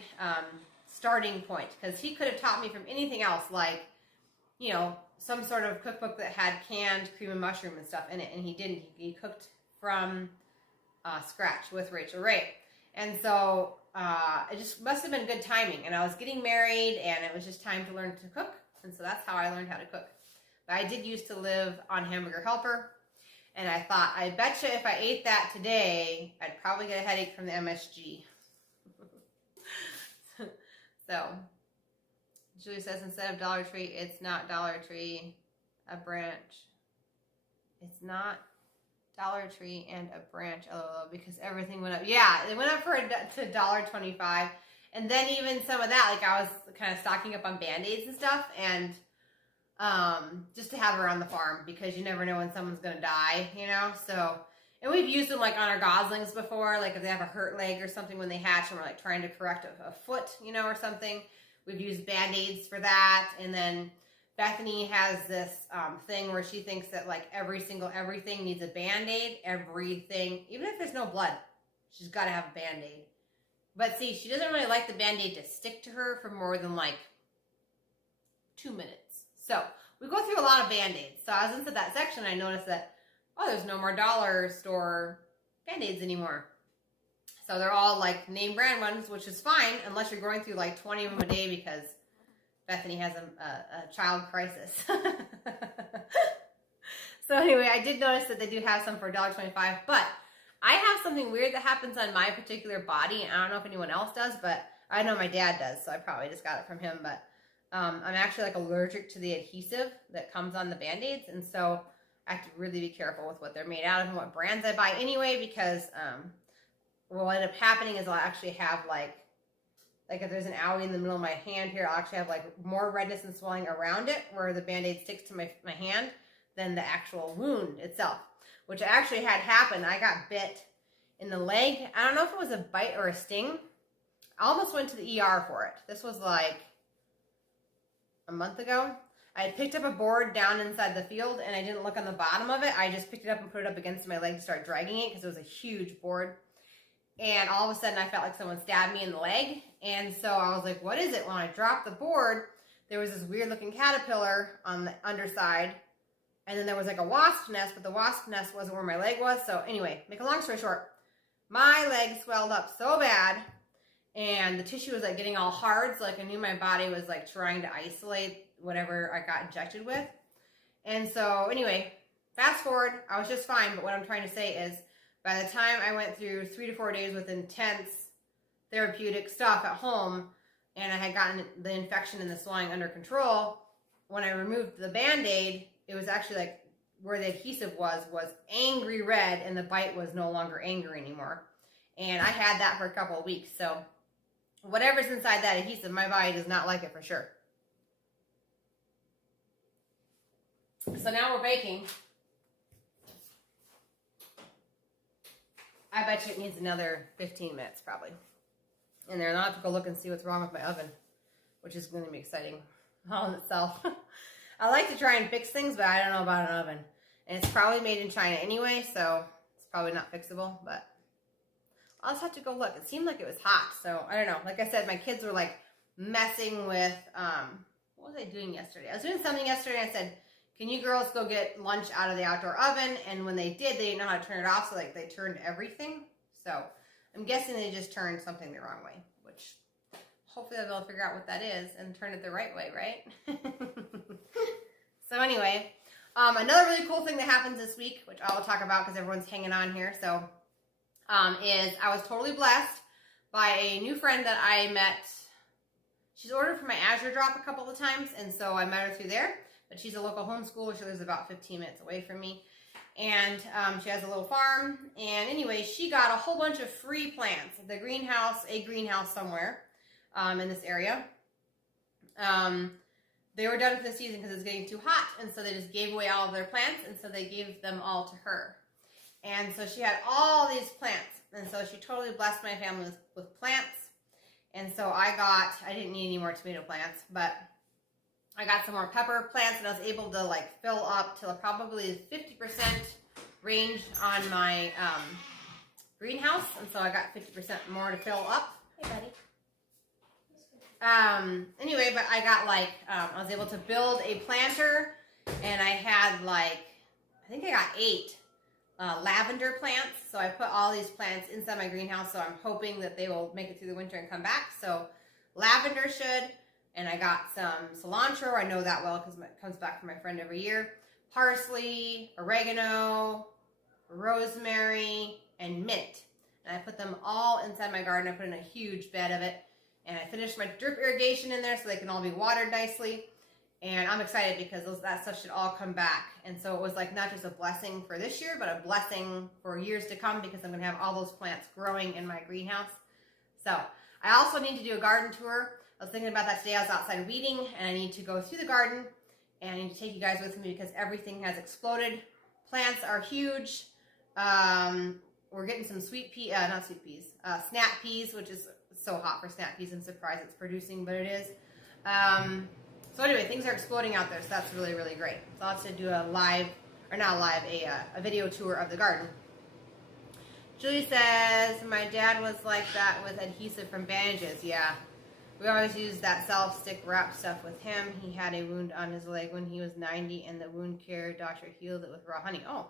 starting point, because he could have taught me from anything else, like, some sort of cookbook that had canned cream and mushroom and stuff in it. And he didn't. He cooked from scratch with Rachel Ray. And so it just must have been good timing. And I was getting married, and it was just time to learn to cook. And so that's how I learned how to cook. But I did used to live on Hamburger Helper. And I thought, I betcha if I ate that today, I'd probably get a headache from the MSG. So, Julie says, instead of Dollar Tree, it's not Dollar Tree, a branch. It's not Dollar Tree and a branch, LOL, because everything went up. Yeah, it went up to $1.25. And then even some of that, like I was kind of stocking up on Band-Aids and stuff, and just to have her on the farm, because you never know when someone's going to die, so, and we've used them like on our goslings before, like if they have a hurt leg or something when they hatch and we're like trying to correct a foot, or something, we've used Band-Aids for that. And then Bethany has this thing where she thinks that like everything needs a Band-Aid, everything, even if there's no blood, she's got to have a Band-Aid. But see, she doesn't really like the Band-Aid to stick to her for more than like 2 minutes. So we go through a lot of Band-Aids. So I was into that section and I noticed that, oh, there's no more dollar store Band-Aids anymore. So they're all like name brand ones, which is fine unless you're going through like 20 of them a day because Bethany has a child crisis. So anyway, I did notice that they do have some for $1.25, but I have something weird that happens on my particular body, and I don't know if anyone else does, but I know my dad does, so I probably just got it from him, but I'm actually like allergic to the adhesive that comes on the Band-Aids, and so I have to really be careful with what they're made out of and what brands I buy anyway, because what will end up happening is I'll actually have like if there's an owie in the middle of my hand here, I'll actually have like more redness and swelling around it where the Band-Aid sticks to my hand than the actual wound itself, which I actually had happen. I got bit in the leg. I don't know if it was a bite or a sting. I almost went to the ER for it. This was like a month ago. I had picked up a board down inside the field and I didn't look on the bottom of it. I just picked it up and put it up against my leg to start dragging it because it was a huge board. And all of a sudden I felt like someone stabbed me in the leg. And so I was like, what is it? When I dropped the board, there was this weird looking caterpillar on the underside. And then there was like a wasp nest, but the wasp nest wasn't where my leg was. So anyway, make a long story short, my leg swelled up so bad and the tissue was like getting all hard. So like I knew my body was like trying to isolate whatever I got injected with. And so anyway, fast forward, I was just fine. But what I'm trying to say is by the time I went through 3 to 4 days with intense therapeutic stuff at home and I had gotten the infection and the swelling under control, when I removed the Band-Aid, it was actually like where the adhesive was angry red and the bite was no longer angry anymore. And I had that for a couple of weeks. So whatever's inside that adhesive, my body does not like it for sure. So now we're baking. I bet you it needs another 15 minutes probably. And then I'll have to go look and see what's wrong with my oven, which is going to be exciting all in itself. I like to try and fix things, but I don't know about an oven. And it's probably made in China anyway, so it's probably not fixable, but I'll just have to go look. It seemed like it was hot, so I don't know. Like I said, my kids were like messing with, what was I doing yesterday? I was doing something yesterday and I said, can you girls go get lunch out of the outdoor oven? And when they did, they didn't know how to turn it off, so like they turned everything. So I'm guessing they just turned something the wrong way, which hopefully they'll figure out what that is and turn it the right way, right? So anyway, another really cool thing that happens this week, which I will talk about because everyone's hanging on here, so is I was totally blessed by a new friend that I met. She's ordered for my Azure Drop a couple of times, and so I met her through there. But she's a local homeschooler. She lives about 15 minutes away from me. And she has a little farm. And anyway, she got a whole bunch of free plants. The greenhouse, a greenhouse somewhere in this area. They were done for the season because it was getting too hot. And so they just gave away all of their plants. And so they gave them all to her. And so she had all these plants. And so she totally blessed my family with plants. And so I didn't need any more tomato plants, but I got some more pepper plants, and I was able to like fill up to probably 50% range on my greenhouse, and so I got 50% more to fill up. Hey, buddy. Anyway, but I got like I was able to build a planter, and I had like I think I got 8 lavender plants. So I put all these plants inside my greenhouse. So I'm hoping that they will make it through the winter and come back. So lavender should. And I got some cilantro. I know that well because it comes back from my friend every year. Parsley, oregano, rosemary, and mint. And I put them all inside my garden. I put in a huge bed of it. And I finished my drip irrigation in there so they can all be watered nicely. And I'm excited because that stuff should all come back. And so it was like not just a blessing for this year, but a blessing for years to come because I'm going to have all those plants growing in my greenhouse. So I also need to do a garden tour. I was thinking about that today. I was outside weeding, and I need to go through the garden, and I need to take you guys with me because everything has exploded. Plants are huge. We're getting some snap peas, which is so hot for snap peas. I'm surprised it's producing, but it is. So anyway, things are exploding out there, so that's really, really great. So I'll have to do a video tour of the garden. Julie says, my dad was like that with adhesive from bandages. Yeah. We always used that self-stick wrap stuff with him. He had a wound on his leg when he was 90, and the wound care doctor healed it with raw honey. Oh,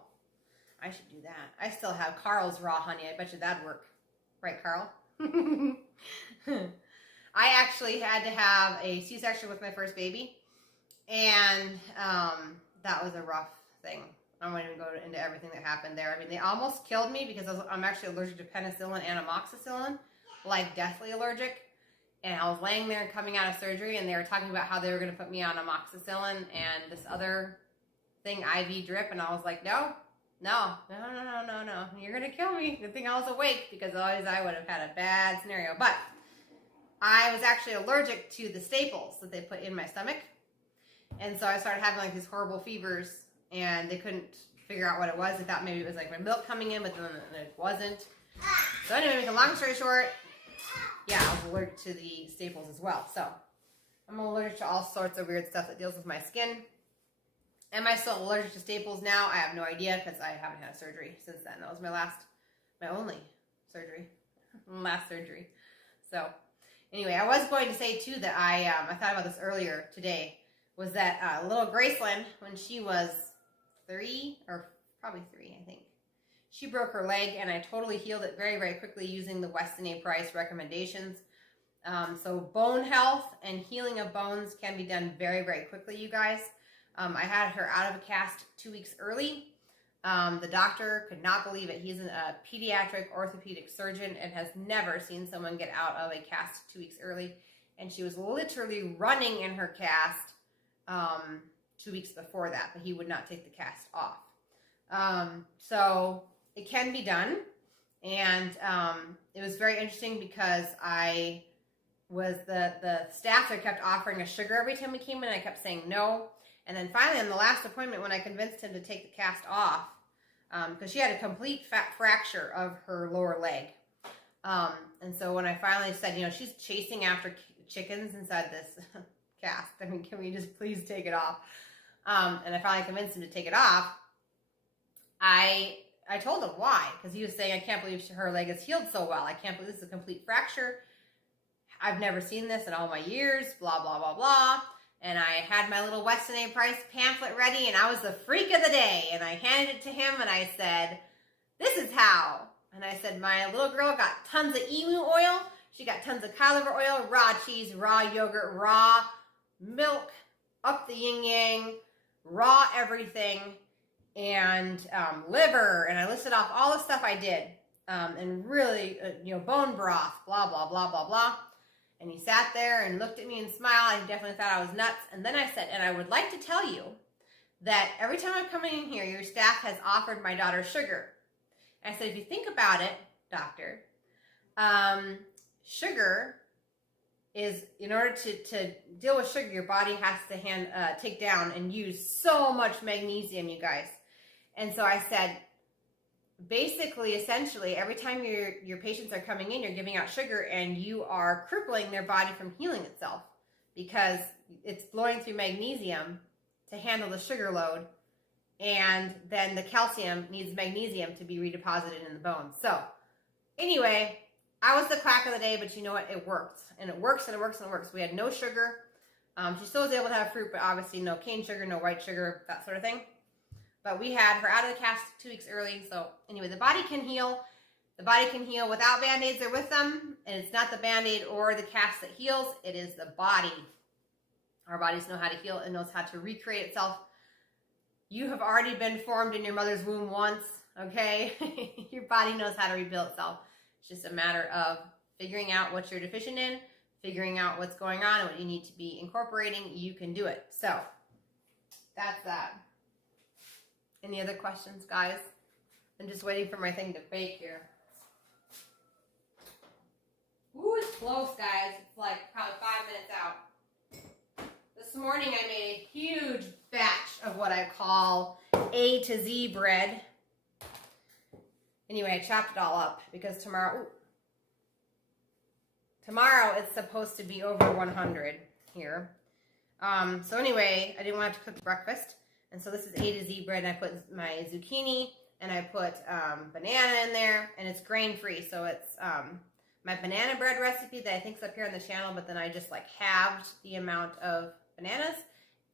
I should do that. I still have Carl's raw honey. I bet you that'd work. Right, Carl? I actually had to have a C-section with my first baby, and that was a rough thing. I won't even go into everything that happened there. I mean, they almost killed me because I'm actually allergic to penicillin and amoxicillin, like deathly allergic. And I was laying there coming out of surgery, and they were talking about how they were going to put me on amoxicillin and this other thing, IV drip, and I was like, no. You're going to kill me. Good thing I was awake, because otherwise I would have had a bad scenario. But I was actually allergic to the staples that they put in my stomach. And so I started having like these horrible fevers, and they couldn't figure out what it was. They thought maybe it was like my milk coming in, but then it wasn't. So anyway, make a long story short, yeah, I was allergic to the staples as well. So I'm allergic to all sorts of weird stuff that deals with my skin. Am I still allergic to staples now? I have no idea, because I haven't had a surgery since then. That was my only surgery, last surgery. So anyway, I was going to say too that I thought about this earlier today, was that little Graceland, when she was 3, or probably 3, I think, she broke her leg, and I totally healed it very, very quickly using the Weston A. Price recommendations. So bone health and healing of bones can be done very, very quickly, you guys. I had her out of a cast 2 weeks early. The doctor could not believe it. He's a pediatric orthopedic surgeon and has never seen someone get out of a cast 2 weeks early. And she was literally running in her cast 2 weeks before that, but he would not take the cast off. So it can be done. And it was very interesting, because I was the staff that kept offering us sugar every time we came in. I kept saying no. And then finally, on the last appointment, when I convinced him to take the cast off, because she had a complete fracture of her lower leg. And so when I finally said, she's chasing after chickens inside this cast. I mean, can we just please take it off? And I finally convinced him to take it off. I told him why, because he was saying, I can't believe her leg is healed so well. I can't believe this is a complete fracture. I've never seen this in all my years, blah, blah, blah, blah. And I had my little Weston A. Price pamphlet ready, and I was the freak of the day. And I handed it to him, and I said, this is how. And I said, my little girl got tons of emu oil. She got tons of cod liver oil, raw cheese, raw yogurt, raw milk, up the yin-yang, raw everything, and liver. And I listed off all the stuff I did. And really, bone broth, blah, blah, blah, blah, blah. And he sat there and looked at me and smiled. I definitely thought I was nuts. And then I said, and I would like to tell you that every time I'm coming in here, your staff has offered my daughter sugar. And I said, if you think about it, doctor, sugar is, in order to deal with sugar, your body has to take down and use so much magnesium, you guys. And so I said, basically, essentially, every time your patients are coming in, you're giving out sugar, and you are crippling their body from healing itself, because it's blowing through magnesium to handle the sugar load, and then the calcium needs magnesium to be redeposited in the bones. So anyway, I was the quack of the day, but you know what? It worked, and it works, and it works, and it works. We had no sugar. She still was able to have fruit, but obviously no cane sugar, no white sugar, that sort of thing. But we had her out of the cast 2 weeks early. So anyway, the body can heal. The body can heal without Band-Aids or with them. And it's not the Band-Aid or the cast that heals. It is the body. Our bodies know how to heal and knows how to recreate itself. You have already been formed in your mother's womb once, okay? Your body knows how to rebuild itself. It's just a matter of figuring out what you're deficient in, figuring out what's going on and what you need to be incorporating. You can do it. So that's that. Any other questions, guys? I'm just waiting for my thing to bake here. Ooh, it's close, guys. It's like probably 5 minutes out. This morning I made a huge batch of what I call A to Z bread. Anyway, I chopped it all up because tomorrow it's supposed to be over 100 here. So anyway, I didn't want to cook breakfast. And so this is A to Z bread, and I put my zucchini, and I put banana in there, and it's grain-free. So it's my banana bread recipe that I think is up here on the channel, but then I just like halved the amount of bananas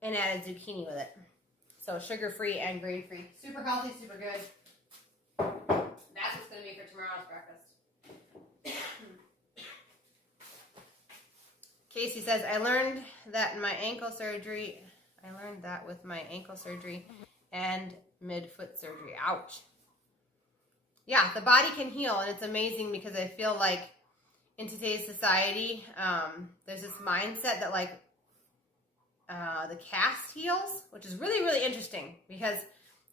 and added zucchini with it. So sugar-free and grain-free. Super healthy, super good. That's what's going to be for tomorrow's breakfast. Casey says, I learned that with my ankle surgery and mid-foot surgery. Ouch. Yeah, the body can heal, and it's amazing because I feel like in today's society, there's this mindset that like the cast heals, which is really, really interesting because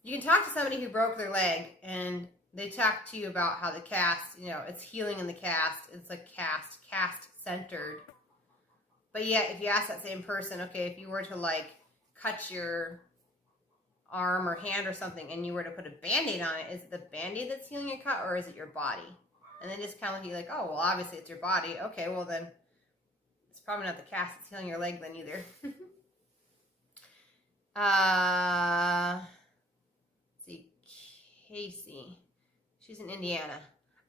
you can talk to somebody who broke their leg and they talk to you about how the cast, you know, it's healing in the cast. It's like cast centered. But yet, if you ask that same person, okay, if you were to like cut your arm or hand or something and you were to put a Band-Aid on it, is it the Band-Aid that's healing your cut or is it your body? And then just kind of look at you like, oh, well, obviously it's your body. Okay, well then it's probably not the cast that's healing your leg then either. See, Casey. She's in Indiana.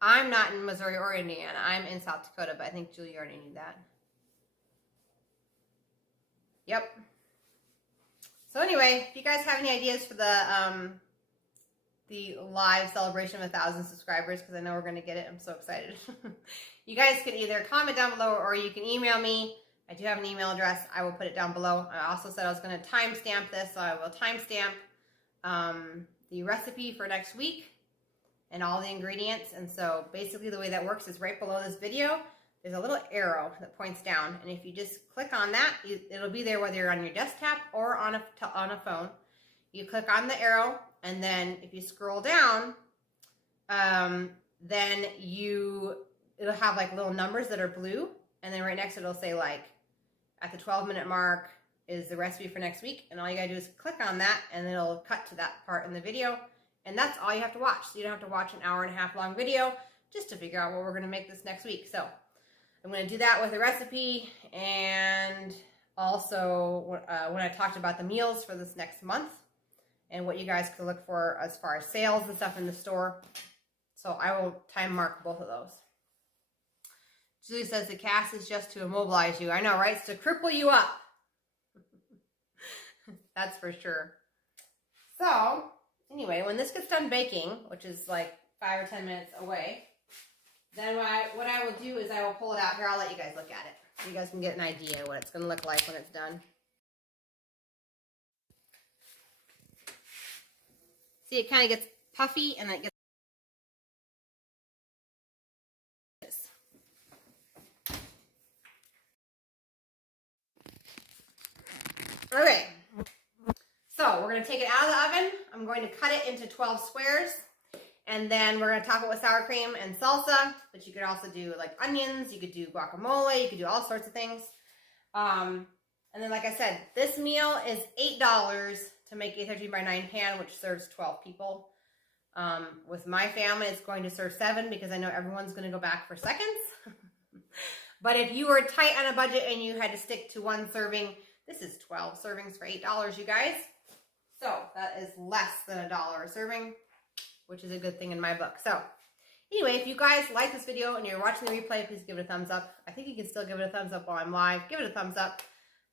I'm not in Missouri or Indiana. I'm in South Dakota, but I think Julie already knew that. Yep. So anyway, if you guys have any ideas for the live celebration of 1,000 subscribers, because I know we're going to get it. I'm so excited. You guys can either comment down below or you can email me. I do have an email address. I will put it down below. I also said I was going to timestamp this, so I will timestamp the recipe for next week and all the ingredients. And so basically the way that works is right below this video, there's a little arrow that points down. And if you just click on that, it'll be there whether you're on your desktop or on a phone. You click on the arrow, and then if you scroll down, then it'll have like little numbers that are blue. And then right next to it, it'll say like, at the 12-minute mark is the recipe for next week. And all you gotta do is click on that, and it'll cut to that part in the video. And that's all you have to watch. So you don't have to watch an 1.5 hour long video just to figure out what we're gonna make this next week. So I'm gonna do that with the recipe, and also when I talked about the meals for this next month and what you guys could look for as far as sales and stuff in the store. So I will time mark both of those. Julie says the cast is just to immobilize you. I know, right? It's to cripple you up. That's for sure. So anyway, when this gets done baking, which is like 5 or 10 minutes away, then what I will do is I will pull it out here. I'll let you guys look at it. So you guys can get an idea what it's going to look like when it's done. See, it kind of gets puffy and it gets okay. So we're going to take it out of the oven. I'm going to cut it into 12 squares. And then we're going to top it with sour cream and salsa. But you could also do like onions. You could do guacamole. You could do all sorts of things. And then like I said, this meal is $8 to make a 13x9 pan, which serves 12 people. With my family, it's going to serve 7 because I know everyone's going to go back for seconds. But if you were tight on a budget and you had to stick to one serving, this is 12 servings for $8, you guys. So that is less than $1 a serving, which is a good thing in my book. So anyway, if you guys like this video and you're watching the replay, please give it a thumbs up. I think you can still give it a thumbs up while I'm live. Give it a thumbs up.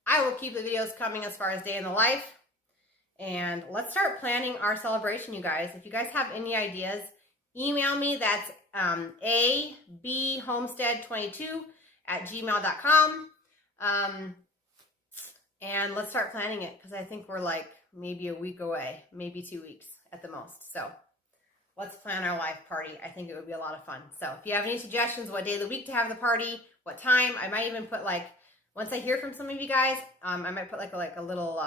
I will keep the videos coming as far as day in the life. And let's start planning our celebration, you guys. If you guys have any ideas, email me. That's abhomestead22@gmail.com. And let's start planning it because I think we're like maybe a week away, maybe 2 weeks at the most. So let's plan our live party. I think it would be a lot of fun. So if you have any suggestions, what day of the week to have the party, what time, I might even put like, once I hear from some of you guys, I might put like a little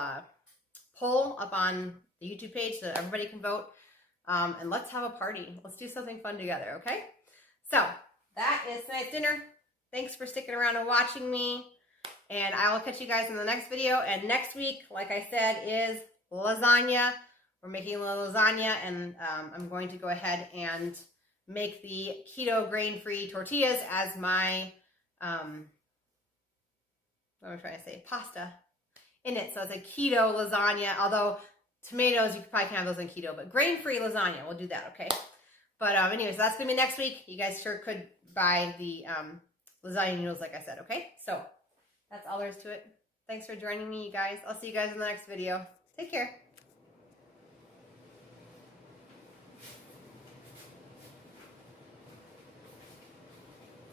poll up on the YouTube page so that everybody can vote. And let's have a party. Let's do something fun together, okay? So that is tonight's dinner. Thanks for sticking around and watching me. And I will catch you guys in the next video. And next week, like I said, is lasagna. We're making a little lasagna, and I'm going to go ahead and make the keto grain-free tortillas as my, what am I trying to say, pasta in it. So it's a keto lasagna, although tomatoes, you probably can have those on keto, but grain-free lasagna, we'll do that, okay? But anyways, that's going to be next week. You guys sure could buy the lasagna noodles, like I said, okay? So that's all there is to it. Thanks for joining me, you guys. I'll see you guys in the next video. Take care.